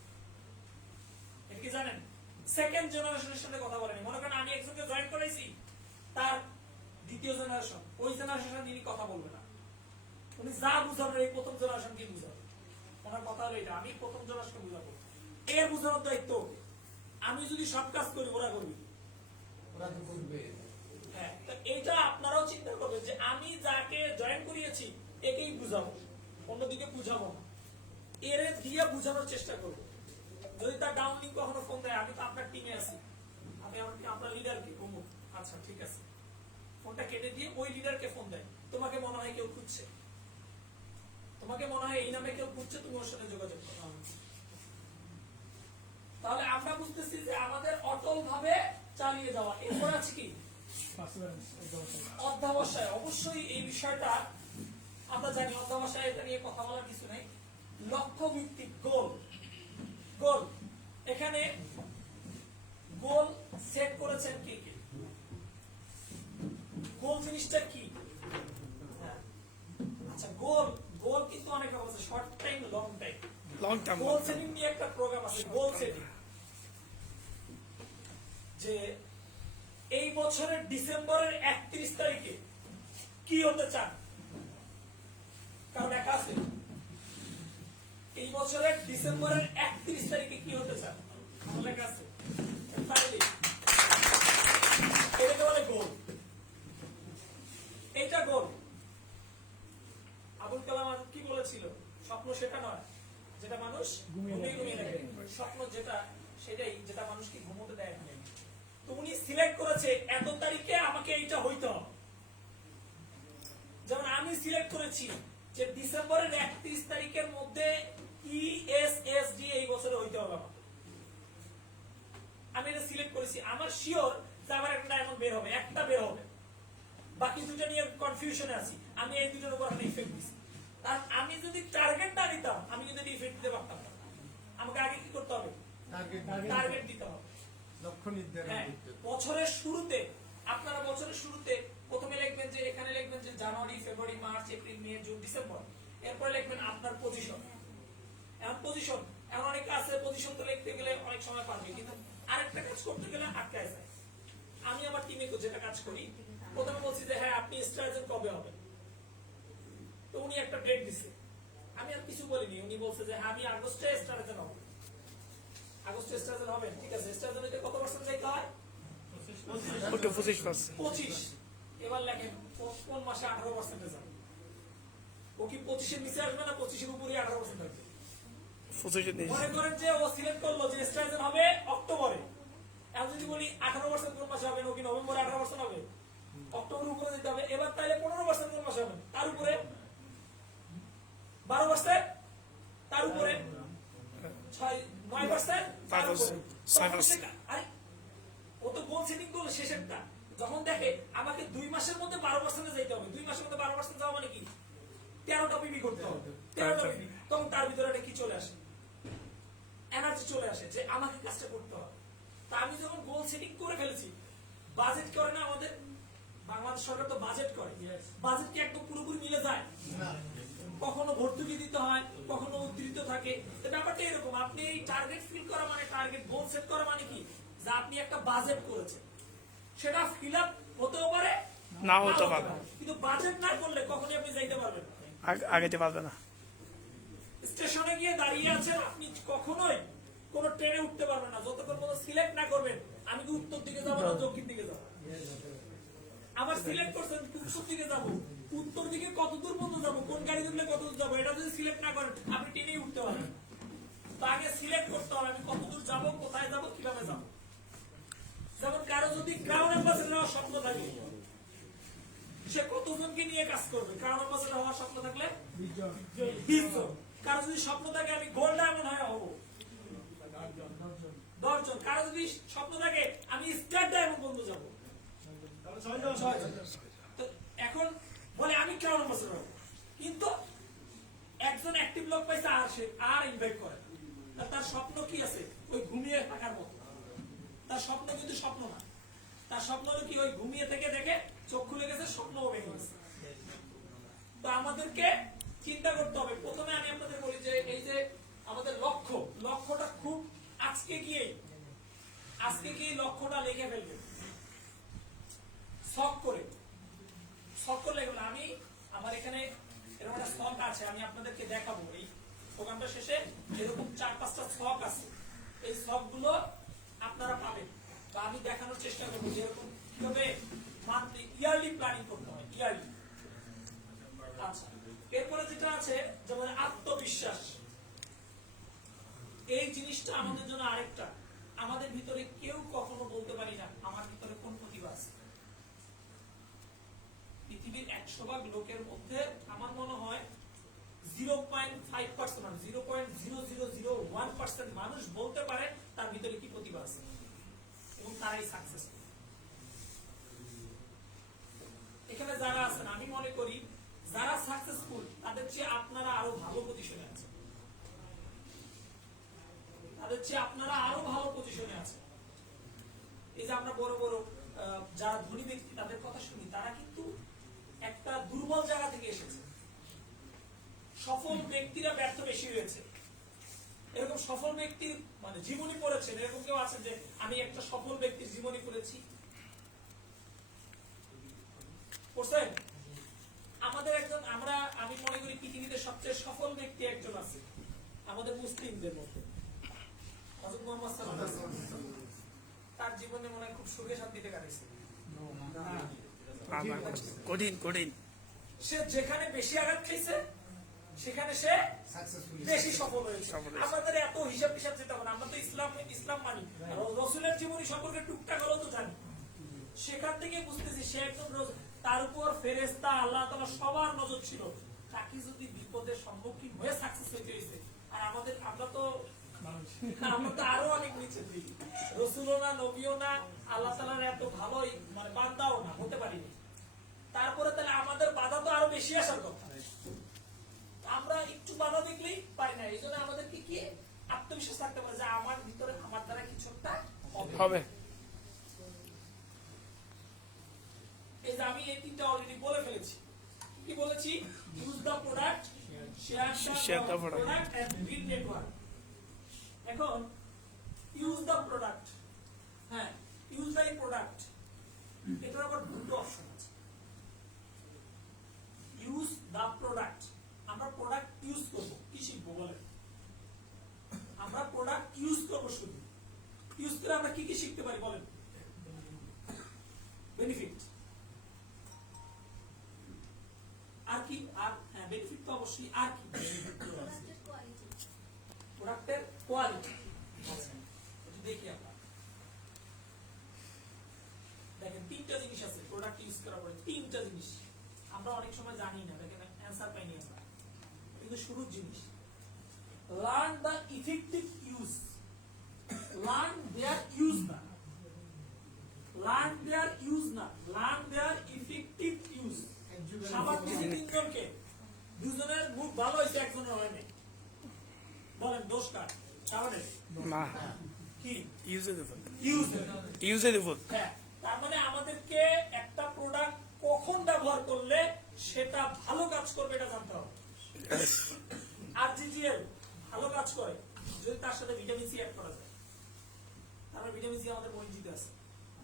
এটা কি জানেন? সেকেন্ড জেনারেশনের সাথে কথা বলেনি। মনে করেন আমি একজনকে জয়েন করাইছি, তার দ্বিতীয় জেনারেশন, ওই জেনারেশনের সাথে তিনি কথা বলবে না। উনি যা বুঝাবেন এই প্রথম জেনারেশনকে বুঝাবে। ওনার কথা হলো এটা, আমি প্রথম জেনারেশনকে বুঝাবো, এর বুঝানোর দায়িত্ব আমি যদি সব কাজ করি, ওরা করবি, ওরা তো করবে। হ্যাঁ, এইটা আপনারাও চিন্তা করবেন যে আমি যাকে জয়েন করিয়েছি একেই বুঝাবো, অন্যদিকে বুঝাবো না, এর দিয়ে বুঝানোর চেষ্টা করবো। যদি তার ডাউন লিঙ্ক কখনো ফোন দেয়, আমি তো আপনার টিমে আছি, আমি আপনার লিডারকে অমুক, আচ্ছা ঠিক আছে, ফোনটা কেটে দিয়ে ওই লিডারকে ফোন দেয়, তোমাকে মনে হয় কেউ খুঁজছে, তোমাকে মনে হয় এই নামে কেউ খুঁজছে, তুমি ওর সাথে যোগাযোগ করো। তাহলে আমরা বুঝতেছি যে আমাদের অটল ভাবে চালিয়ে যাওয়া। এরপর আছে কি অধ্যাবসায়। অবশ্যই এই বিষয়টা আমরা জানি, অধ্যাবসায় এটা নিয়ে কথা বলার কিছু নেই। লক্ষ্য ভিত্তিক গোল, গোল এখানে গোল সেট করেছেন কে কে? গোল জিনিসটা কি? আচ্ছা, গোল গোল কিন্তু অনেক রকম আছে, শর্ট টাইম, লং টাইম। গোল সেটিং নিয়ে একটা প্রোগ্রাম আছে, গোল সেটিং, যে এই বছরের ডিসেম্বরের 31 তারিখে কি হতে চান? কারণ লেখা আছে এই বছরের ডিসেম্বরের 31 তারিখে কি হতে চান, লেখা আছে। Finally, এটাকে বলে গোল। এইটা গোল। আবুল কালাম আজাদ কি বলেছিল? স্বপ্ন সেটা নয় যেটা মানুষ ঘুমিয়ে ঘুমিয়ে দেখে, স্বপ্ন যেটা সেটাই যেটা মানুষকে ঘুমোতে দেয় না। তো উনি সিলেক্ট করেছে এত তারিখে আমাকে এইটা হইতে হবে। যেমন আমি সিলেক্ট করেছি যে ডিসেম্বরের 31 তারিখের মধ্যে ESSD এই বছরে হইতে হবে আমাকে। আমি এটা সিলেক্ট করেছি, আমার শিওর যে আমার একটা ডায়মন্ড বের হবে, একটা বের হবে। বাকি দুটো নিয়ে কনফিউশনে আছি, আমি এই দুটোর উপর একটা ইফেক্ট দিচ্ছি। কারণ আমি যদি টার্গেট না দিতাম আমি কিন্তু ইফেক্ট দিতে পারতাম না। আমাকে আগে কি করতে হবে? টার্গেট দিতে হবে, লক্ষ্য নির্ধারণ হ্যাঁ। করতে হবে। বছরের শুরুতে আপনারা বছরের শুরুতে প্রথমে লিখবেন যে এখানে লিখবেন যে জানুয়ারি, ফেব্রুয়ারি, মার্চ, এপ্রিল, মে, জুন, ডিসেম্বর। এরপরে লিখবেন আপনার পজিশন। এখন পজিশন, এখন অনেক আছে পজিশন তো লিখতে গেলে অনেক সময় পারবে, কিন্তু আরেকটা কাজ করতে গেলে আটকায় যায়। আমি আমার টিমে যেটা কাজ করি, প্রথমে বলছি যে হ্যাঁ আপনি স্ট্রাটেজি কবে হবে, তো উনি একটা ডেট দিছে, আমি আর কিছু বলিনি। উনি বলছে যে হ্যাঁ আমি আগস্টে স্ট্রাটেজি হবে, আগস্টে স্ট্রাটেজি হবে, ঠিক আছে। স্ট্রাটেজি হইতে কত পার্সেন্ট যাইতে হয়? 25। এবার লেখেন কোন মাসে 18% যাবে। ও কি 25 এর নিচে আসবে না 25 এর উপরে 18% থাকবে? মনে করেন যে ও সিলেক্ট করলো যে স্ট্রাটেজি হবে অক্টোবরে। এখন যদি বলি 18% কোন মাসে হবে, ও কি নভেম্বরে 18% হবে? অক্টোবরের উপরে যেতে হবে। এবার তাহলে 15% কোন মাসে হবে? তার উপরে 12%, তার উপরে 9%, তার উপরে 6%। আরে ও তো গোল সেটিং করলো শেষেরটা। যখন দেখে আমাকে 2 মাসের মধ্যে 12% যেতে হবে, 2 মাসের মধ্যে 12% যাওয়া মানে কি 13টা পিবি করতে হবে, 13টা পিবি। তখন তার ভিতরে একটা কি চলে আসে, এনার্জি চলে আসে যে আমাকে কাজটা করতে হবে। তা আমি যখন গোল সেটিং করে ফেলেছি, বাজেট করে না আমাদের বাংলাদেশ সরকার, তো বাজেট করে। বাজেট কি একদম পুরোপুরি মিলে যায়? কখনো ভর্তুকি দিতে হয়, কখনো উদ্ধৃত থাকে। তো ব্যাপারটা এরকম, আপনি এই টার্গেট ফিল করা মানে, টার্গেট গোল সেট করা মানে কি, যে আপনি একটা বাজেট করেছেন, সেটা ফিল আপ হতেও পারে না হতে পারে, কিন্তু বাজেট না করলে কখনই আপনি যাইতে পারবেন না, আগাইতে পারবে না। স্টেশনে গিয়ে দাঁড়িয়ে আছেন, আপনি কখনোই কোন ট্রেনে উঠতে পারবেন না যতক্ষণ পর্যন্ত সিলেক্ট না করবেন আমি কি উত্তর দিকে যাবো না দক্ষিণ দিকে যাবো। আবার সিলেক্ট করছেন উত্তর দিকে যাবো, উত্তর দিকে কত দূর পর্যন্ত যাবো, কোন গাড়ি ধরলে কত দূর যাবো, এটা যদি সিলেক্ট না করেন আপনি ট্রেনেই উঠতে পারবেন। তো আগে সিলেক্ট করতে হবে আমি কত দূর যাবো, কোথায় যাবো, কিভাবে যাবো। যেমন কারো যদি ক্রাউন অ্যাম্বাসেডর হওয়ার স্বপ্ন থাকে, সে কতজনকে নিয়ে কাজ করবে? ক্রাউন অ্যাম্বাসেডর হওয়ার স্বপ্ন থাকলে 20 জন। কারো যদি স্বপ্ন থাকে আমি গোল্ড ডায়মন্ড হয়ে হবো, 10 জন। কারো যদি স্বপ্ন থাকে আমি স্টার ডায়মন্ড বন্ধু যাবো, 6 জন। তো এখন বলে আমি ক্রাউন অ্যাম্বাসেডর হবো, কিন্তু একজন অ্যাক্টিভ লোক পাইছে আর সে আর ইনভাইট করে না। তার স্বপ্ন কি আছে? ওই ঘুমিয়ে থাকার মতো। তার স্বপ্ন কিন্তু স্বপ্ন না, তার স্বপ্ন হলো কি ওই ঘুমিয়ে থেকে দেখে চোখ খুলে গেছে, স্বপ্নও ভেঙে গেছে। তো আমাদেরকে চিন্তা করতে হবে। প্রথমে আমি আপনাদের বলি যে এই যে আমাদের লক্ষ্যটা খুব আজকে গিয়ে লক্ষ্যটা লিখে ফেলবে, শখ করে লিখে ফেলবে। আমি আমার এখানে এরকম একটা শখ আছে, আমি আপনাদেরকে দেখাবো। এই প্রোগ্রামটা শেষে এরকম 4-5টা শখ আছে, এই শখ গুলো আপনারা পাবেন বা আমি দেখানোর চেষ্টা করবো যে এরকম কিভাবে মান্থলি ইয়ারলি প্ল্যানিং করতে হয়, ইয়ারলি। আচ্ছা, এরপরে যেটা আছে যেমন আত্মবিশ্বাস, এই জিনিসটা আমাদের জন্য আরেকটা। আমাদের ভিতরে কেউ কখনো বলতে পারি না আমার ভিতরে কোন প্রতিভা আছে। পৃথিবীর 100 ভাগ লোকের মধ্যে আমার মনে হয় 0.5% 0.0001% মানুষ বলতে পারে তার ভিতরে কি প্রতিভা আছে, এবং তারাই সাকসেসফুল। এখানে যারা আছেন আমি মনে করি যারা সাকসেসফুল তাদের চেয়ে আপনারা আরো ভালো পজিশনে আছেন, তাদের চেয়ে আপনারা আরো ভালো পজিশনে আছেন। এই যে আমরা বড় বড় যারা ধনী ব্যক্তি তাদের কথা শুনি, তারা কিন্তু একটা দুর্বল জায়গা থেকে এসেছে। সফল ব্যক্তিরা ব্যর্থ বেশি হয়েছে। এরকম সফল ব্যক্তির মানে জীবনী পড়েছেন, এরকম কেউ আছেন যে আমি একটা সফল ব্যক্তির জীবনী পড়েছি? বুঝছেন? আমাদের একজন আমি মনে করি পৃথিবীতে সবচেয়ে সফল ব্যক্তি একজন আছে আমাদের মুসলিমদের মধ্যে, হযরত মুহাম্মদ সাল্লাল্লাহু আলাইহি ওয়াসাল্লাম। তার জীবনে মনে হয় খুব সুখে শান্তিতে কাটিয়েছে। কঠিন সে যেখানে বেশি আঘাত খাইছে সেখানে সে সাকসেসফুল বেশি সফল হয়েছে। সফল হয়েছে। আমাদের এত হিসাব যেতে হবে না, আমরা তো ইসলাম মানি, আর রসুলের জীবনী সম্পর্কে টুকটাক হলেও তো জানি। সেখান থেকে বুঝতেছি সে একজন তার উপর ফেরেশতা আল্লাহ তাআলা সবার নজর ছিল। তাকে যদি বিপদের সম্মুখীন হয়ে সাকসেস হইতে হয়েছে, আর আমরা তো আরো অনেক নিচে দিই, রসুলও না, নবীও না, আল্লাহ তাআলার এত ভালোই মানে বান্দাও না হতে পারিনি। তারপরে তাহলে আমাদের বাধা তো আরো বেশি আসার কথা। আমরা একটু বাধা দেখলেই পাই না। এই জন্য আমাদেরকে কি আত্মবিশ্বাস থাকতে পারে যে আমার ভিতরে আমার দ্বারা কিছু একটা হবে। এই যে আমি এই তিনটা অলরেডি বলে ফেলেছি। কি বলেছি? Use the product, share the product and build network. এখন ইউজ দ্য প্রোডাক্ট, হ্যাঁ ইউজ দ্য প্রোডাক্ট, এটার আবার দুটো অপশন আছে। ইউজ দ্য প্রোডাক্ট, আমরা প্রোডাক্ট ইউজ করব, কি শিখবো বলেন? আমরা প্রোডাক্ট ইউজ করব, শুধু ইউজ করে আমরা কি কি শিখতে পারি বলেন? বেনিফিট, আর কি? আর হ্যাঁ বেনিফিট তো অবশ্যই, আর কি? প্রোডাক্টের কোয়ালিটি। দেখি আমরা, দেখেন তিনটা জিনিস আছে প্রোডাক্ট ইউজ করার পরে, তিনটা জিনিস আমরা অনেক সময় জানি না। দেখেন অ্যান্সার পাইনি আমরা, কিন্তু শুরুর জিনিস। Learn the effective use, learn their use না, লার্ন দেয়ার ইউজ না, লার্ন দেয়ার ইফেক্টিভ ইউজ। সাবান দিছি তিনজনকে, দুজনের মুখ ভালো হয়েছে, একজনের হয় নাই। বলেন দোষ কার? সাবানের না, কি? ইউজেবল। হ্যাঁ, তার মানে আমাদেরকে একটা প্রোডাক্ট কখন ব্যবহার করলে সেটা ভালো কাজ করবে এটা জানতে হবে। আরজিজিএল ভালো কাজ করে যদি তার সাথে ভিটামিন সি অ্যাড করা যায়। তারপরে ভিটামিন সি আমাদের মসজিদে আছে,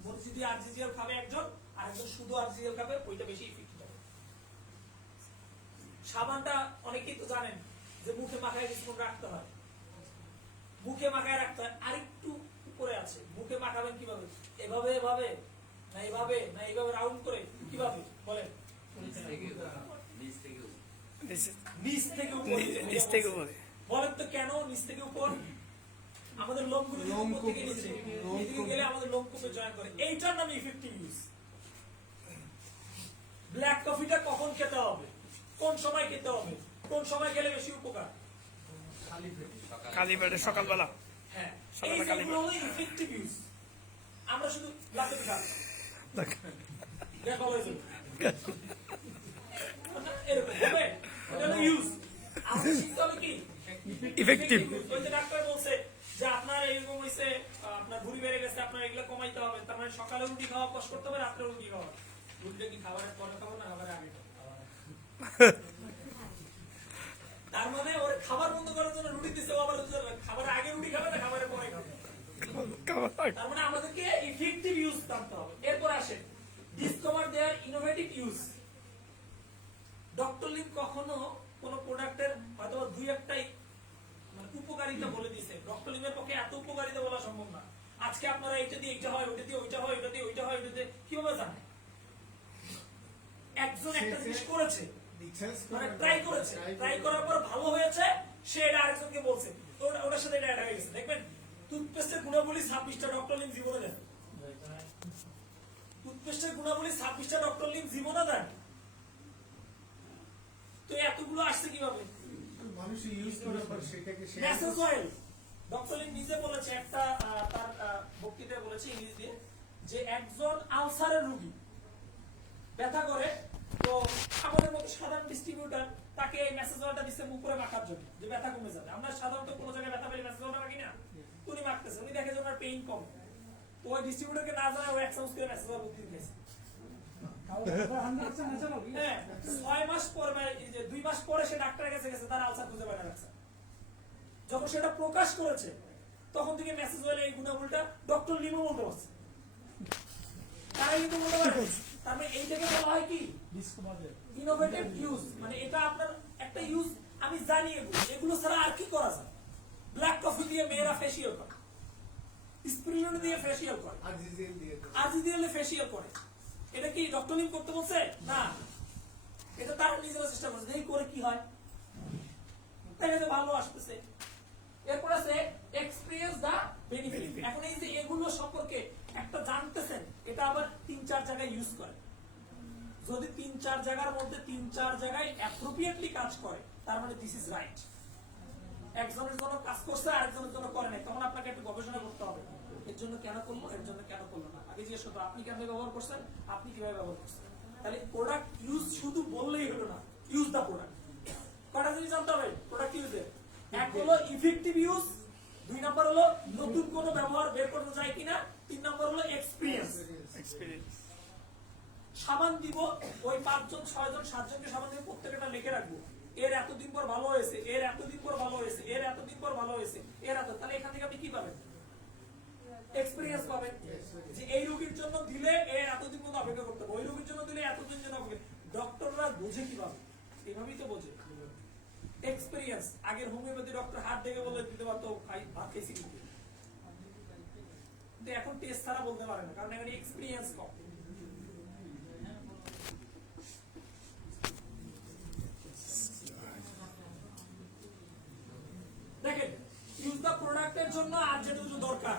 মসজিদে আরজিজিএল খাবে একজন, আর একজন শুধু আরজিজিএল খাবে, ওইটা বেশি ইফেক্টিভ হবে। সাবানটা অনেকেই তো জানেন যে মুখে মাখায় কিছুক্ষণ রাখতে হয়, মুখে মাখায় রাখতে হয়। আরেকটু উপরে আছে, মুখে মাখাবেন কিভাবে? এভাবে এভাবে না এইভাবে না এইভাবে রাউন্ড করে কিভাবে বলেন? নিচ থেকে উপরে। বলেন তো কেন নিচ থেকে উপর? আমাদের লোমগুলো উপর থেকে নিচে, এদিকে গেলে আমাদের লোমকূপে জয়েন করে। এইটার নাম ইফেক্টিভ ইউজ। ব্ল্যাক কফিটা কখন খেতে হবে, কোন সময় খেতে হবে, কোন সময় খেলে বেশি উপকার? খালি পেটে সকালবেলা। হ্যাঁ, সকালে এই খালি যেগুলো হলো ইফেক্টিভ ইউজ। আমরা শুধু লাফে খাই, দেখা হয়েছে এরকম হবে, এটা হলো ইউজ। আমাদের শিখতে হবে কি? ইফেক্টিভ। ওই যে ডাক্তার বলছে যে আপনার এরকম হয়েছে, আপনার ভুঁড়ি বেড়ে গেছে, আপনার এগুলো কমাইতে হবে। তার মানে সকালে রুটি খাওয়া অভ্যাস করতে হবে, রাত্রে রুটি খাওয়া। রুটিটা কি খাবারের পরে খাবো না খাবারের আগে খাবো? তার মানে ওর খাবার বন্ধ করার জন্য রুটি দিচ্ছে, আবার খাবারের আগে রুটি খাবে না খাবারের পরে খাবে। তার মানে আমাদেরকে ইফেক্টিভ ইউজ জানতে হবে। এরপর আসে ডিসকভার দেয়ার ইনোভেটিভ ইউজ। ডক্টর লিম কখনো কোন প্রোডাক্টের হয়তো দুই একটাই মানে উপকারিতা বলে দিয়েছে। ডক্টর লিমের পক্ষে এত উপকারিতা বলা সম্ভব না। আজকে আপনারা এইটা দিয়ে এইটা হয়, ওইটা দিয়ে ওইটা হয়, ওইটা দিয়ে ওইটা হয়, ওইটা দিয়ে কিভাবে জানে? একজন একটা জিনিস করেছে, মানে ট্রাই করেছে, ট্রাই করার পর ভালো হয়েছে, সে এটা আরেকজনকে বলছে, তো ওটার সাথে এটা অ্যাড হয়ে গেছে। দেখবেন টুথপেস্টের গুণাবলী 26টা ডক্টর লিম জীবনে দেন। টুথপেস্টের গুণাবলী 26টা ডক্টর লিম জীবনে দেন। তো এতগুলো আসছে কিভাবে? মানুষ ইউজ করার পর সেটাকে ন্যাসেস অয়েল ডক্টর লিম নিজে বলেছে, একটা তার বক্তৃতায় বলেছে ইংরেজি দিয়ে, যে একজন আলসারের রোগী ব্যথা করে, তো আমাদের মতো সাধারণ ডিস্ট্রিবিউটর তাকে এই মেসেজ অয়েলটা দিচ্ছে মুখ করে মাখার জন্য, যে ব্যথা কমে যাবে। আমরা সাধারণত কোনো জায়গায় ব্যথা পেলে মেসেজ অয়েলটা মাখি না, উনি মাখতেছে, উনি দেখে যে ওনার পেইন কম। তো ওই ডিস্ট্রিবিউটরকে না জানায় ও 1 চামচ করে মেসেজ অয়েল বুদ্ধি দিয়েছে। হ্যাঁ, 6 মাস পর, 2 মাস পরে সে ডাক্তারের কাছে গেছে, তার আলসার খুঁজে পায় না। যখন সেটা প্রকাশ করেছে তখন থেকে মেসেজ অয়েল এই গুণাবলীটা ডক্টর লিমও বলতে পারছে, তারা কিন্তু বলতে পারে তার মানে এইটাকে বলা হয় কি ডিস্ক বাজে ইনোভেটিভ ইউজ, মানে এটা আপনার একটা ইউজ আমি জানি এগুলো ছাড়া আর কি করা যায়। ব্ল্যাক কফি দিয়ে মেয়েরা ফেসিয়াল করে, স্পিরুলিনা দিয়ে ফেসিয়াল করে, আজিজিল দিয়ে দেয়। আজিডিয়ালে ফেসিয়াল করে। এটা কি ডক্টর নিম করতে বলছে? না, এটা তারা নিজেরা চেষ্টা করছে, এই করে কি হয়, দেখা যায় ভালো আসতেছে। এরপর আছে এক্সপেরিয়েন্স দা বেনিফিট। এখন এই যে এগুলো সম্পর্কে একটা জানতেছেন, এটা আবার 3-4 জায়গায় ইউজ করে। যদি 3-4 জায়গার মধ্যে 3-4 জায়গায় অ্যাপ্রোপ্রিয়েটলি কাজ করে, তার মানে দিস ইজ রাইট। একজনের জন্য কাজ করছে আরেকজনের জন্য করে নাই, তখন আপনাকে একটু গবেষণা করতে হবে, এর জন্য কেন করলো, এর জন্য কেন করলো না। আগে জিজ্ঞেস করতে আপনি কেন ব্যবহার করছেন, আপনি কিভাবে ব্যবহার করছেন। তাহলে প্রোডাক্ট ইউজ শুধু বললেই হলো না, ইউজ দা প্রোডাক্ট। কটা জিনিস জানতে হবে প্রোডাক্ট ইউজের। এক হলো ইফেক্টিভ ইউজ, 2 নাম্বার হলো নতুন কোনো ব্যবহার বের করতে যায় কিনা, 3 নাম্বার হলো এক্সপিরিয়েন্স। এক্সপিরিয়েন্স। সাবান দিব, ওই 5 জন 6 জন 7 জনকে সাবান দিয়ে প্রত্যেকটা লিখে রাখবো, এর এতদিন পর ভালো হয়েছে, এর এতদিন পর ভালো হয়েছে, এর এতদিন পর ভালো হয়েছে, এর এত। তাহলে এখান থেকে আপনি কি পাবেন? এক্সপিরিয়েন্স পাবেন, যে এই রোগীর জন্য দিলে এর এতদিন পর্যন্ত অপেক্ষা করতে হবে, ওই রোগীর জন্য দিলে এতদিন জন্য অপেক্ষা। ডক্টররা বোঝে কিভাবে, এভাবেই তো বোঝে। এক্সপিরিয়েন্স। আগের হোমিওপ্যাথি ডক্টর হাত দেখে বলে দিতে পারতো ভাত খেয়েছি কিন্তু এখন টেস্ট ছাড়া বলতে পারে না, কারণ এখানে এক্সপিরিয়েন্স কম। দেখেন, ইউজ দা প্রোডাক্টের জন্য আর যেটুকু দরকার,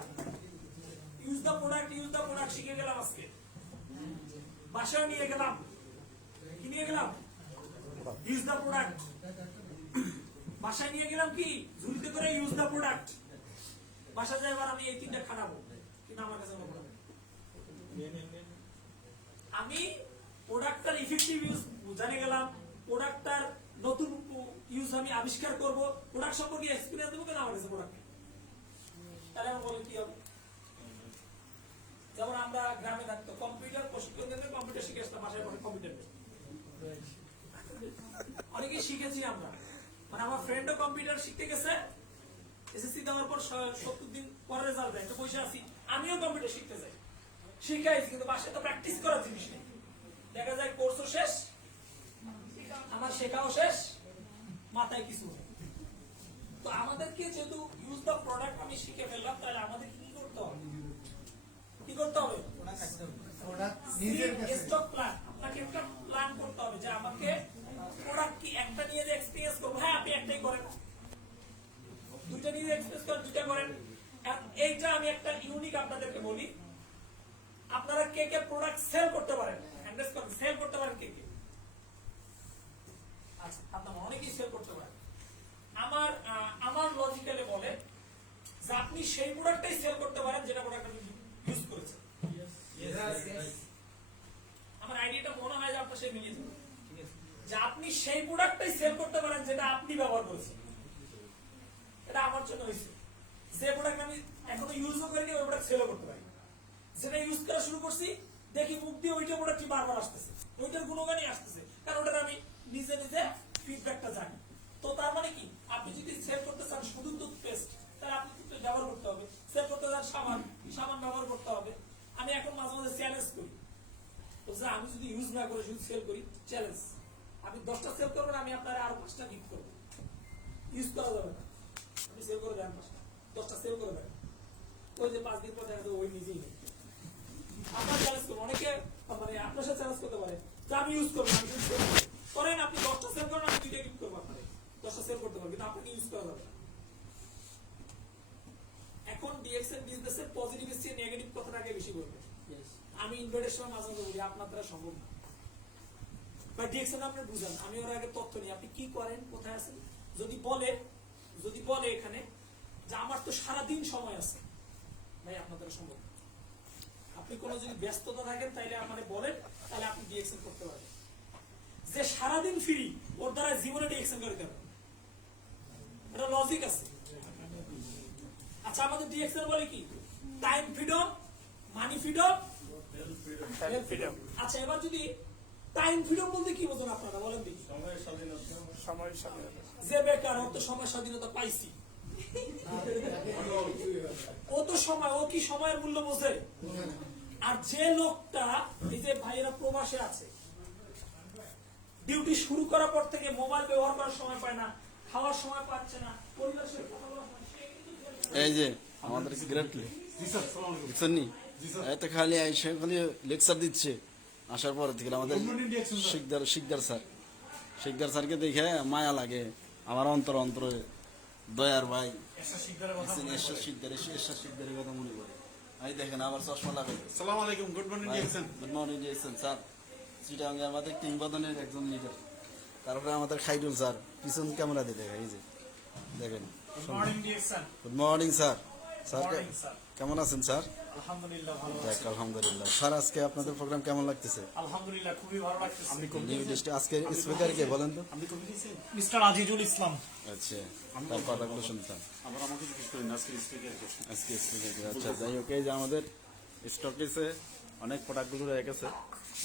ইউজ দা প্রোডাক্ট শিখে গেলাম আজকে। বাসায় নিয়ে গেলাম, কি নিয়ে গেলাম? ইউজ দা প্রোডাক্ট। বাসায় নিয়ে গেলাম কি ঝুড়িতে করে, ইউজ দা প্রোডাক্ট। বাসা যায় এবার আমি এই 3টা খাটাবো, কিন্তু আমার কাছে কোনো প্রোডাক্ট নেই। আমি প্রোডাক্টটার ইফেক্টিভ ইউজ জানে গেলাম, প্রোডাক্টটার নতুন ইউজ আমি আবিষ্কার করব, প্রোডাক্ট সম্পর্কে এক্সপিরিয়েন্স দেবো, কেন আমার কাছে প্রোডাক্ট নেই। তাহলে আমি বলি কি হবে? যেমন আমরা গ্রামে থাকতো, কম্পিউটার প্রশিক্ষণ কেন্দ্রে কম্পিউটার শিখে আসতাম, বাসায় বসে কম্পিউটার অনেকেই শিখেছি আমরা। মানে আমার ফ্রেন্ডও কম্পিউটার শিখতে গেছে, এসএসসি দেওয়ার পর 70 দিন পরে রেজাল্ট দেয়, তো বসে আছি, আমিও কম্পিউটার শিখতে যাই, শিখাইছি, কিন্তু বাসায় তো প্র্যাকটিস করার জিনিস নেই। দেখা যায় কোর্সও শেষ, আমার শেখাও শেষ, মাথায় কিছু নেই। তো আমাদেরকে যেহেতু ইউজ দা প্রোডাক্ট আমি শিখে ফেললাম, তাহলে আমাদের কি করতে হবে? কি করতে হবে? প্রোডাক্ট নিজের কাছে স্টক প্ল্যান। আপনাকে একটা প্ল্যান করতে হবে যে আমাকে প্রোডাক্ট কি একটা নিয়ে যে এক্সপেরিয়েন্স করবো, হ্যাঁ আপনি একটাই করেন, 2টা নিয়ে এক্সপেরিয়েন্স করেন, 2টা করেন। এইটা আমি একটা ইউনিক আপনাদেরকে বলি, আপনারা কে কে প্রোডাক্ট সেল করতে পারেন, হ্যান্ডেস করেন, সেল করতে পারেন কে কে? আচ্ছা, আপনারা অনেকেই সেল করতে পারেন। আমার লজিক্যালি বলে যে আপনি সেই প্রোডাক্টটাই সেল করতে পারেন যেটা প্রোডাক্ট আপনি ইউজ করেছেন। আমার আইডিয়াটা মনে হয় যে আপনার সেই মিলিয়ে যাবে, যে আপনি সেই প্রোডাক্টটাই সেল করতে পারেন যেটা আপনি ব্যবহার করেছেন। এটা আমার জন্য হয়েছে, যে প্রোডাক্ট আমি এখনো ইউজও করিনি, ওই প্রোডাক্ট সেলও করতে পারি। যেটা ইউজ করা শুরু করছি, দেখি মুখ দিয়ে ওইটা প্রোডাক্টই বারবার আসতেছে, ওইটার গুণগানই আসতেছে, কারণ ওটার আমি নিজে নিজে ফিডব্যাকটা জানি। তো তার মানে কি, আপনি যদি সেল করতে চান শুধু টুথপেস্ট, তাহলে আপনি টুথপেস্ট ব্যবহার করতে হবে। সেল করতে চান সাবান ব্যবহার করতে হবে। আমি এখন মাঝে মাঝে চ্যালেঞ্জ করি, বলছে আমি যদি ইউজ না করে শুধু সেল করি, চ্যালেঞ্জ, আপনি 10টা সেল করবেন, আমি আপনার আরো 5টা গিফট করবো। ইউজ করা যাবে না, আপনি সেল করে দেন 5টা, 10টা সেল করে দেন, ওই যে 5 দিন পর দেখা যাবে ওই নিজেই নেই। আপনার চ্যালেঞ্জ করবো, অনেকে মানে আপনার সাথে চ্যালেঞ্জ করতে পারে যে আমি ইউজ করবো, আমি করেন, আপনি 10টা সেল করেন, আমি 2টা গিফট করবো আপনার, 10টা সেল করতে পারবেন, কিন্তু আপনাকে ইউজ করা যাবে না। এখন ডিএক্সএন বিজনেসে পজিটিভ এর চেয়ে নেগেটিভ কথাটাকে বেশি বলবে। আমি ইনভাইটের সময় মাঝে মাঝে বলি আপনার দ্বারা সম্ভব না, বা ডিএক্সএন আপনি বুঝান, আমি ওর আগে তথ্য নিই, আপনি কি করেন, কোথায় আছেন। যদি বলে এখানে যে আমার তো সারাদিন সময় আছে, ভাই আপনার দ্বারা সম্ভব না। আপনি কোনো যদি ব্যস্ততা থাকেন তাইলে আমাকে বলেন, তাহলে আপনি ডিএক্সএন করতে পারবেন। যে সারাদিন ফ্রি, ওর দ্বারা জীবনে ডিএক্সএন করতে পারবেন, এটা লজিক আছে। আচ্ছা, আমাদের ডিএক্সএন বলে কি? টাইম ফ্রিডম, মানি ফ্রিডম, হেলথ ফ্রিডম। আচ্ছা, এবার যদি টাইম ফ্রিডম বলতে কি বোঝেন আপনারা বলেন দেখি? সময়ের স্বাধীনতা। যে বেকার, ও তো সময় স্বাধীনতা পাইছি, ও তো সময়, ও কি সময়ের মূল্য বোঝে? আর যে লোকটা এই যে ভাইয়েরা প্রবাসে আছে, ডিউটি শুরু করার পর থেকে মোবাইল ব্যবহার করার সময় পায় না, খাওয়ার সময় পাচ্ছে না, পরিবারের সাথে কথা বলার সময়, সে কিন্তু এই যে আমাদের গ্রেটলি বুঝছেন নি, এত খালি আইসা খালি লেকচার দিচ্ছে। আসার পর থেকে আমাদের শিকদার স্যারকে দেখে মায়া লাগে আমার অন্তর অন্তরে। দয়ার ভাই এরশাদ শিকদারের কথা মনে করে। এই দেখেন আবার চশমা লাগাই। সালাম আলাইকুম, good morning DXN. Good morning DXN sir. চিটাঙ্গে আমাদের কিংবদন্তির একজন লিডার। তারপরে আমাদের খাইরুল স্যার পিছন ক্যামেরা দিয়ে দেখেন, এই যে দেখেন। Good morning DXN. Good morning sir. Sir morning sir. কেমন আছেন স্যার? আলহামদুলিল্লাহ ভালো যাক, আছি। আলহামদুলিল্লাহ। স্যার আজকে আপনাদের প্রোগ্রাম কেমন লাগতেছে? আলহামদুলিল্লাহ খুবই ভালো লাগতেছে। নিউ লিস্টে আজকে স্পিকার কে বলেন তো? মিস্টার আজিজুল ইসলাম। আচ্ছা, তার কথাগুলো শুনতাম। আবার আমাকে জিজ্ঞেস করেন আজকে স্পিকার আজকে স্পিকার কে? আচ্ছা, যাই হোক, এই যে আমাদের স্টকেসে অনেক প্রোডাক্টগুলো রয়ে গেছে।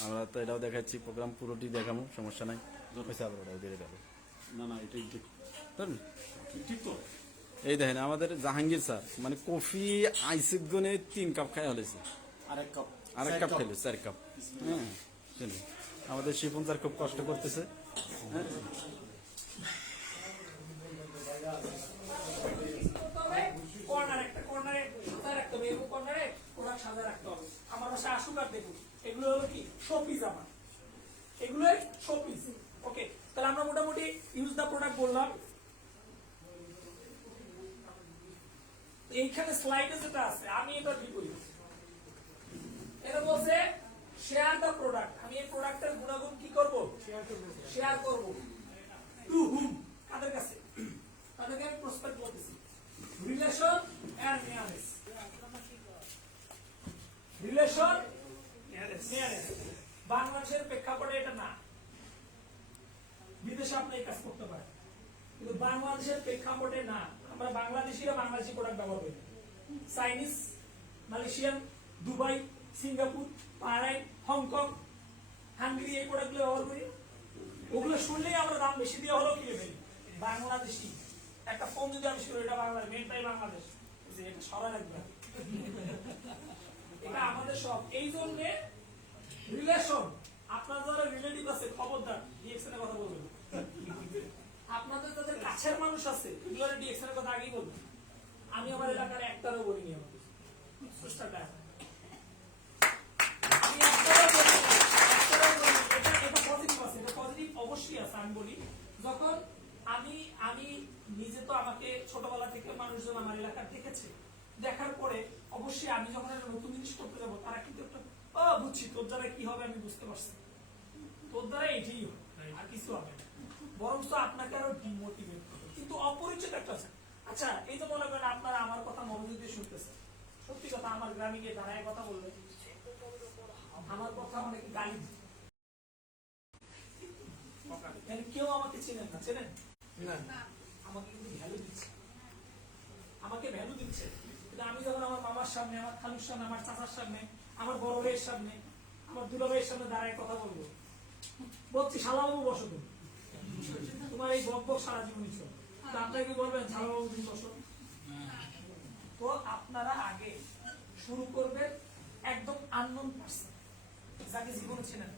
আমরা তো এটাও দেখাচ্ছি, প্রোগ্রাম পুরোটি দেখাবো, সমস্যা নাই। হয়েছে আবার ওটাও দিয়ে দেবো। না না এটাই ঠিক ধরুন, ঠিক তো। এই দেখেন আমাদের জাহাঙ্গীর স্যার মানে কফি আইসির গুনে 3 কাপ খাই হলেছে, আরেক কাপ আরেক কাপ খেলে 4 কাপ। হ্যাঁ, শুনুন, আমাদের শিপন স্যার খুব কষ্ট করতেছে। হ্যাঁ, কর্নার একটা কর্নারে সাজায় রাখতে হবে, এবং কর্নারে প্রোডাক্ট সাজায় রাখতে হবে। আমার বাসায় আসুক আর দেখুন, এগুলো হলো কি শোপিস, আমার এগুলো শোপিস। ওকে, তাহলে আমরা মোটামুটি ইউজ দা প্রোডাক্ট বললাম। এইখানে স্লাইডে যেটা আছে আমি এটা কি করি, এটা বলছে শেয়ার দা প্রোডাক্ট। আমি এই প্রোডাক্টের গুণাগুণ কি করব? শেয়ার করব। টু হুম? কাদের কাছে? তাদেরকে আমি প্রসপেক্ট বলতেছি। Relation and nearest. Relation nearest. বাংলাদেশের প্রেক্ষাপটে এটা না, বিদেশে আপনি এই কাজ করতে পারেন, কিন্তু বাংলাদেশের প্রেক্ষাপটে না। আমরা বাংলাদেশিরা বাংলাদেশি প্রোডাক্ট ব্যবহার করি, Chinese, Malaysian, Dubai, Singapore, Bahrain, Hong Kong, Hungary এই প্রোডাক্টগুলো ব্যবহার করি। ওগুলো শুনলেই আমরা দাম বেশি দিয়ে হলেও কিনে ফেলি। বাংলাদেশি একটা ফোন যদি আমি শুনি, এটা বাংলাদেশ, মেনটাই বাংলাদেশ, এটা সরা লাগবে, এটা আমাদের সব। এই জন্যে রিলেশন, আপনার যারা রিলেটিভ আছে খবরদার ডিএক্সএন এর কথা বলবেন। আপনাদের যাদের কাছের মানুষ আছে এগুলোর ডিএক্সএন এর কথা আগেই বলবেন। আমি আমার এলাকার একটারও বলিনি, আমার সুস্টারটা আমি একটারও বলিনি, এটা পজিটিভ আছে, এটা পজিটিভ অবশ্যই আছে। আমি বলি, যখন আমি নিজে তো আমাকে ছোটবেলা থেকে মানুষজন আমার এলাকার দেখেছে, দেখার পরে অবশ্যই আমি যখন একটা নতুন জিনিস করতে যাবো, তারা কিন্তু একটা বুঝছি তোর দ্বারা কি হবে, আমি বুঝতে পারছি তোর দ্বারা এটাই হবে, আর কিছু হবে না, বরং তো আপনাকে আরো ডিমোটিভেট করবে। কিন্তু অপরিচিত একটা আছে। আচ্ছা, এই তো মনে করেন আপনারা আমার কথা মনোযোগ দিয়ে শুনতেছেন, সত্যি কথা আমার গ্রামে গিয়ে দাঁড়ায় কথা বলবে, আমার কথা অনেক গালি দিবে। কেউ আমাকে চেনেন না, চেনেন না, আমাকে কিন্তু ভ্যালু দিচ্ছে, আমাকে ভ্যালু দিচ্ছে। কিন্তু আমি যখন আমার মামার সামনে, আমার খালুর সামনে, আমার চাচার সামনে, আমার বড় ভাইয়ের সামনে, আমার দুলা ভাইয়ের সামনে দাঁড়ায় কথা বলবো, বলছি শালাবাবু বসো তুমি, তোমার এই বক বক সারা জীবনই চল, আপনাকে কি বলবেন শালাবাবু তুমি বসো? তো আপনারা আগে শুরু করবেন একদম আননোন পার্সন, যাকে জীবনে চেনেন,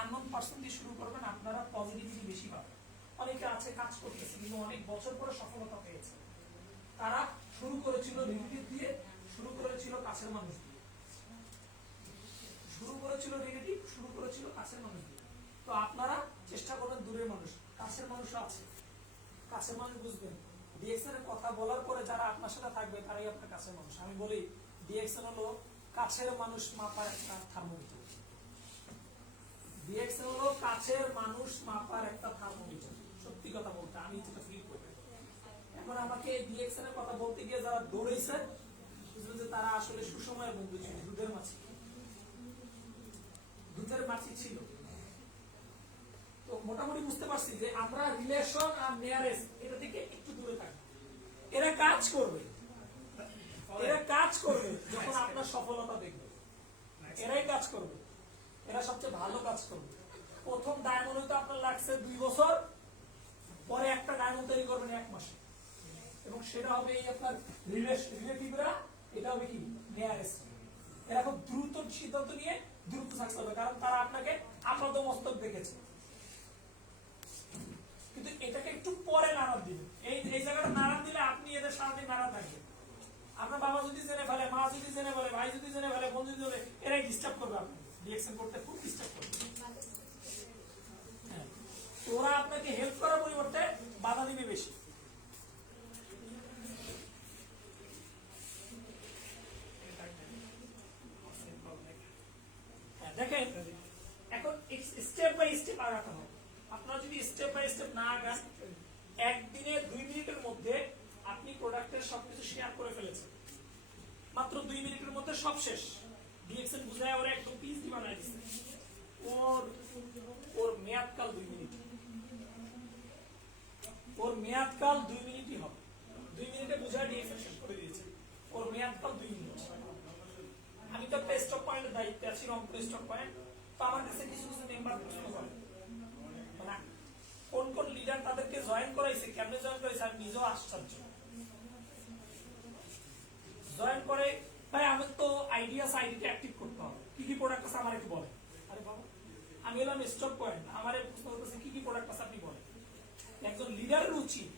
আননোন পার্সন দিয়ে শুরু করবেন, আপনারা পজিটিভিটি বেশি পাবেন। অনেকে আছে কাজ করতেছে কিন্তু অনেক বছর পরে সফলতা পেয়েছে, তারা শুরু করেছিল রিলেটিভ দিয়ে, শুরু করেছিল কাছের মানুষ দিয়ে, শুরু করেছিল রিলেটিভ, শুরু করেছিল কাছের মানুষ দিয়ে। তো আপনারা চেষ্টা করবেন দূরের মানুষ, কাছের মানুষ আছে, কাছের মানুষ বুঝবেন। ডিএক্সএন এর কথা বলার পরে যারা আপনার সাথে থাকবে তারাই আপনার কাছের মানুষ। আমি বলি ডিএক্সএন হলো কাছের মানুষ মাপার একটা থার্মোমিটার, ডিএক্সএন হলো কাছের মানুষ মাপার একটা থার্মোমিটার। সত্যি কথা বলতে আমি যেটা ফিল করি, এখন আমাকে ডিএক্সএন এর কথা বলতে গিয়ে যারা দৌড়েছে বুঝলেন যে তারা আসলে সুসময়ের বন্ধু ছিল, দুধের মাছি, দুধের মাছি ছিল। তো মোটামুটি বুঝতে পারছি যে আমরা রিলেশন আর নিয়ারেস্ট এটা থেকে একটু দূরে থাকবো। এরা কাজ করবে, এরা কাজ করবে যখন আপনার সফলতা দেখবে, এরাই কাজ করবে, এরা সবচেয়ে ভালো কাজ করবে। প্রথম ডায়মন্ড হইতে আপনার লাগছে 2 বছর, পরে একটা ডায়মন্ড তৈরি করবেন 1 মাসে, এবং সেটা হবে এই আপনার রিলেটিভরা, এটা হবে কি নিয়ারেস্ট। এরা খুব দ্রুত সিদ্ধান্ত নিয়ে দ্রুত থাকতে হবে, কারণ তারা আপনাকে আপাত মস্তক দেখেছে। কিন্তু এটাকে একটু পরে নাড়ান দিবেন। এই জায়গাটা নাড়ান দিলে আপনি এদের সারাদিন নাড়া থাকবেন। আপনার বাবা যদি জেনে ফেলে, মা যদি জেনে ফেলে, ভাই যদি জেনে ফেলে, বোন যদি জেনে, এরাই ডিস্টার্ব করবে আপনাকে, রিঅ্যাকশন করতে খুব ডিস্টার্ব করবে। হ্যাঁ, তো ওরা আপনাকে হেল্প করার পরিবর্তে বাধা দিবে বেশি। হ্যাঁ, দেখেন এখন স্টেপ বাই স্টেপ আগাতে হবে। আপনারা যদি স্টেপ বাই স্টেপ না আগান, একদিনে 2 মিনিটের মধ্যে আপনি প্রোডাক্টের সবকিছু শেয়ার করে ফেলেছেন, মাত্র 2 মিনিটের মধ্যে সব শেষ। ডিএক্সএন বুঝায় ওরা একদম পিএইচডি বানায় দিচ্ছে। ওর মেয়াদকাল 2 মিনিট, ওর মেয়াদকাল 2 মিনিটই হবে। 2 মিনিটে বুঝায় ডিএক্সএন শেষ করে দিয়েছে, ওর মেয়াদকাল 2 মিনিট। আমি তো একটা স্টক পয়েন্টের দায়িত্বে আছি, রংপুর স্টক পয়েন্ট। তো আমার কাছে কিছু কিছু মেম্বার প্রশ্ন করে, মানে কোন কোন লিডার তাদেরকে জয়েন করাইছে, কেমনে জয়েন করাইছে, আমি নিজেও আশ্চর্য। জয়েন করে, ভাই আমার তো আইডিয়া আইডিটা অ্যাক্টিভ করতে হবে, কি কি প্রোডাক্ট আছে আমার একটু বলেন। আরে বাবা, আমি এলাম স্টক পয়েন্ট, আমার প্রশ্ন করতেছে কি কি প্রোডাক্ট আছে আপনি বলেন। একজন লিডারের উচিত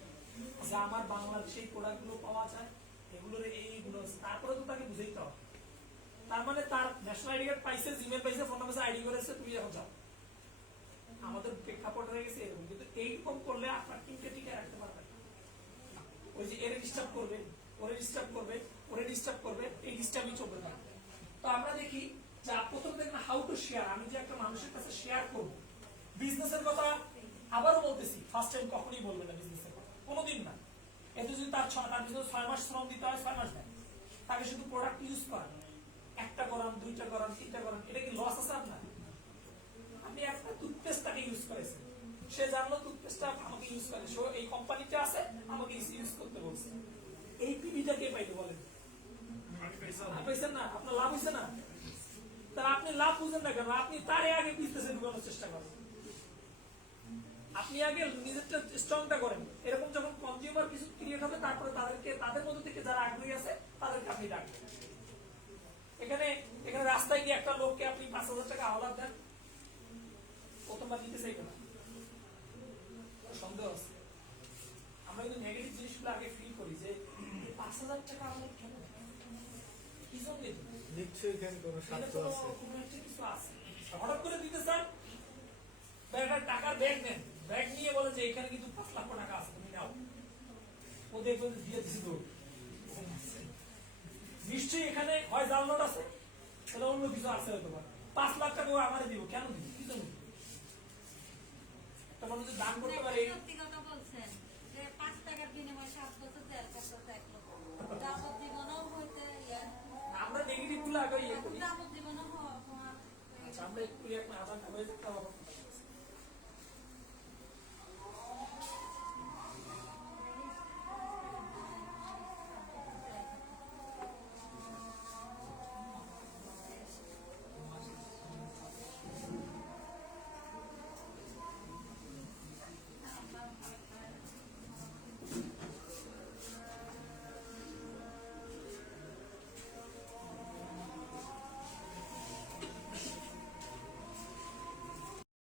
যে আমার বাংলাদেশে এই প্রোডাক্টগুলো পাওয়া যায়, এগুলোর এইগুলো আছে, তারপরে তো তাকে বুঝাইতে হবে। তার মানে তার ন্যাশনাল আইডি কার্ড পাইছে, জিমেল পাইছে, ফোন নাম্বার আইডি করেছে, তুমি এখন যাও। আমাদের প্রেক্ষাপট হয়ে গেছে এরকম, কিন্তু এইরকম করলে আপনার টিমকে টিকে রাখতে পারবেন। ওই যে এর ডিস্টার্ব করবে, ওরে ডিস্টার্ব করবে, ওরে ডিস্টার্ব করবে, এই ডিস্টার্বই চলবে না। তো আমরা দেখি যে প্রথম দেখেন হাউ টু শেয়ার। আমি যে একটা মানুষের কাছে শেয়ার করবো বিজনেসের কথা, আবারও বলতেছি, ফার্স্ট টাইম কখনই বলবে না বিজনেসের কথা, কোনোদিন না। এতে যদি তার 6 মাস শ্রম দিতে হয়, 6 মাস দেয়, তাকে শুধু প্রোডাক্ট ইউজ করেন, 1টা করান, 2টা করান, 3টা করান, এটা কি লস আছে আপনার? আপনি একটা টুথপেস্ট তাকে ইউজ করেছেন, সে জানলো টুথপেস্টটা আমাকে ইউজ করে, এই কোম্পানিটা আছে আমাকে ইউজ করতে বলছে, এই পিডিটা কে পাইতে বলেন? পাইছেন না? আপনার লাভ হয়েছে না? তাহলে আপনি লাভ বুঝেন না কেন? আপনি তারে আগে বিজনেসে ঢুকানোর চেষ্টা করেন, আপনি আগে নিজেরটা স্ট্রংটা করেন। এরকম যখন কনজিউমার কিছু ক্রিয়েট হবে, তারপরে তাদেরকে, তাদের মধ্যে থেকে যারা আগ্রহী আছে তাদেরকে আপনি ডাকবেন। এখানে রাস্তায় গিয়ে একটা লোককে আপনি 5,000 টাকা আওলাদ দেন, প্রথমবার দিতে চাইবে না, সন্দেহ আছে। আমরা কিন্তু নেগেটিভ জিনিসগুলো আগে ফিল করি যে 5,000 টাকা আওলাদ কেন, কি জন্য নিশ্চয়ই এখানে কোনো স্বার্থ আছে। কোনো একটা কিছু আছে। হঠাৎ করে দিতে চান, একটা টাকার ব্যাগ নেন, ব্যাগ নিয়ে বলেন যে এখানে কিন্তু 5 লাখ টাকা আছে, তুমি নাও। ও দেখবে দিয়ে দিছি তো, নিশ্চয়ই এখানে হয় জাল নোট আছে, তাহলে অন্য কিছু আছে হয়তো। 5 লাখ টাকা আমারে দিব, কেন দিব, কি জন্য? একটা মানুষ দান করতে পারে,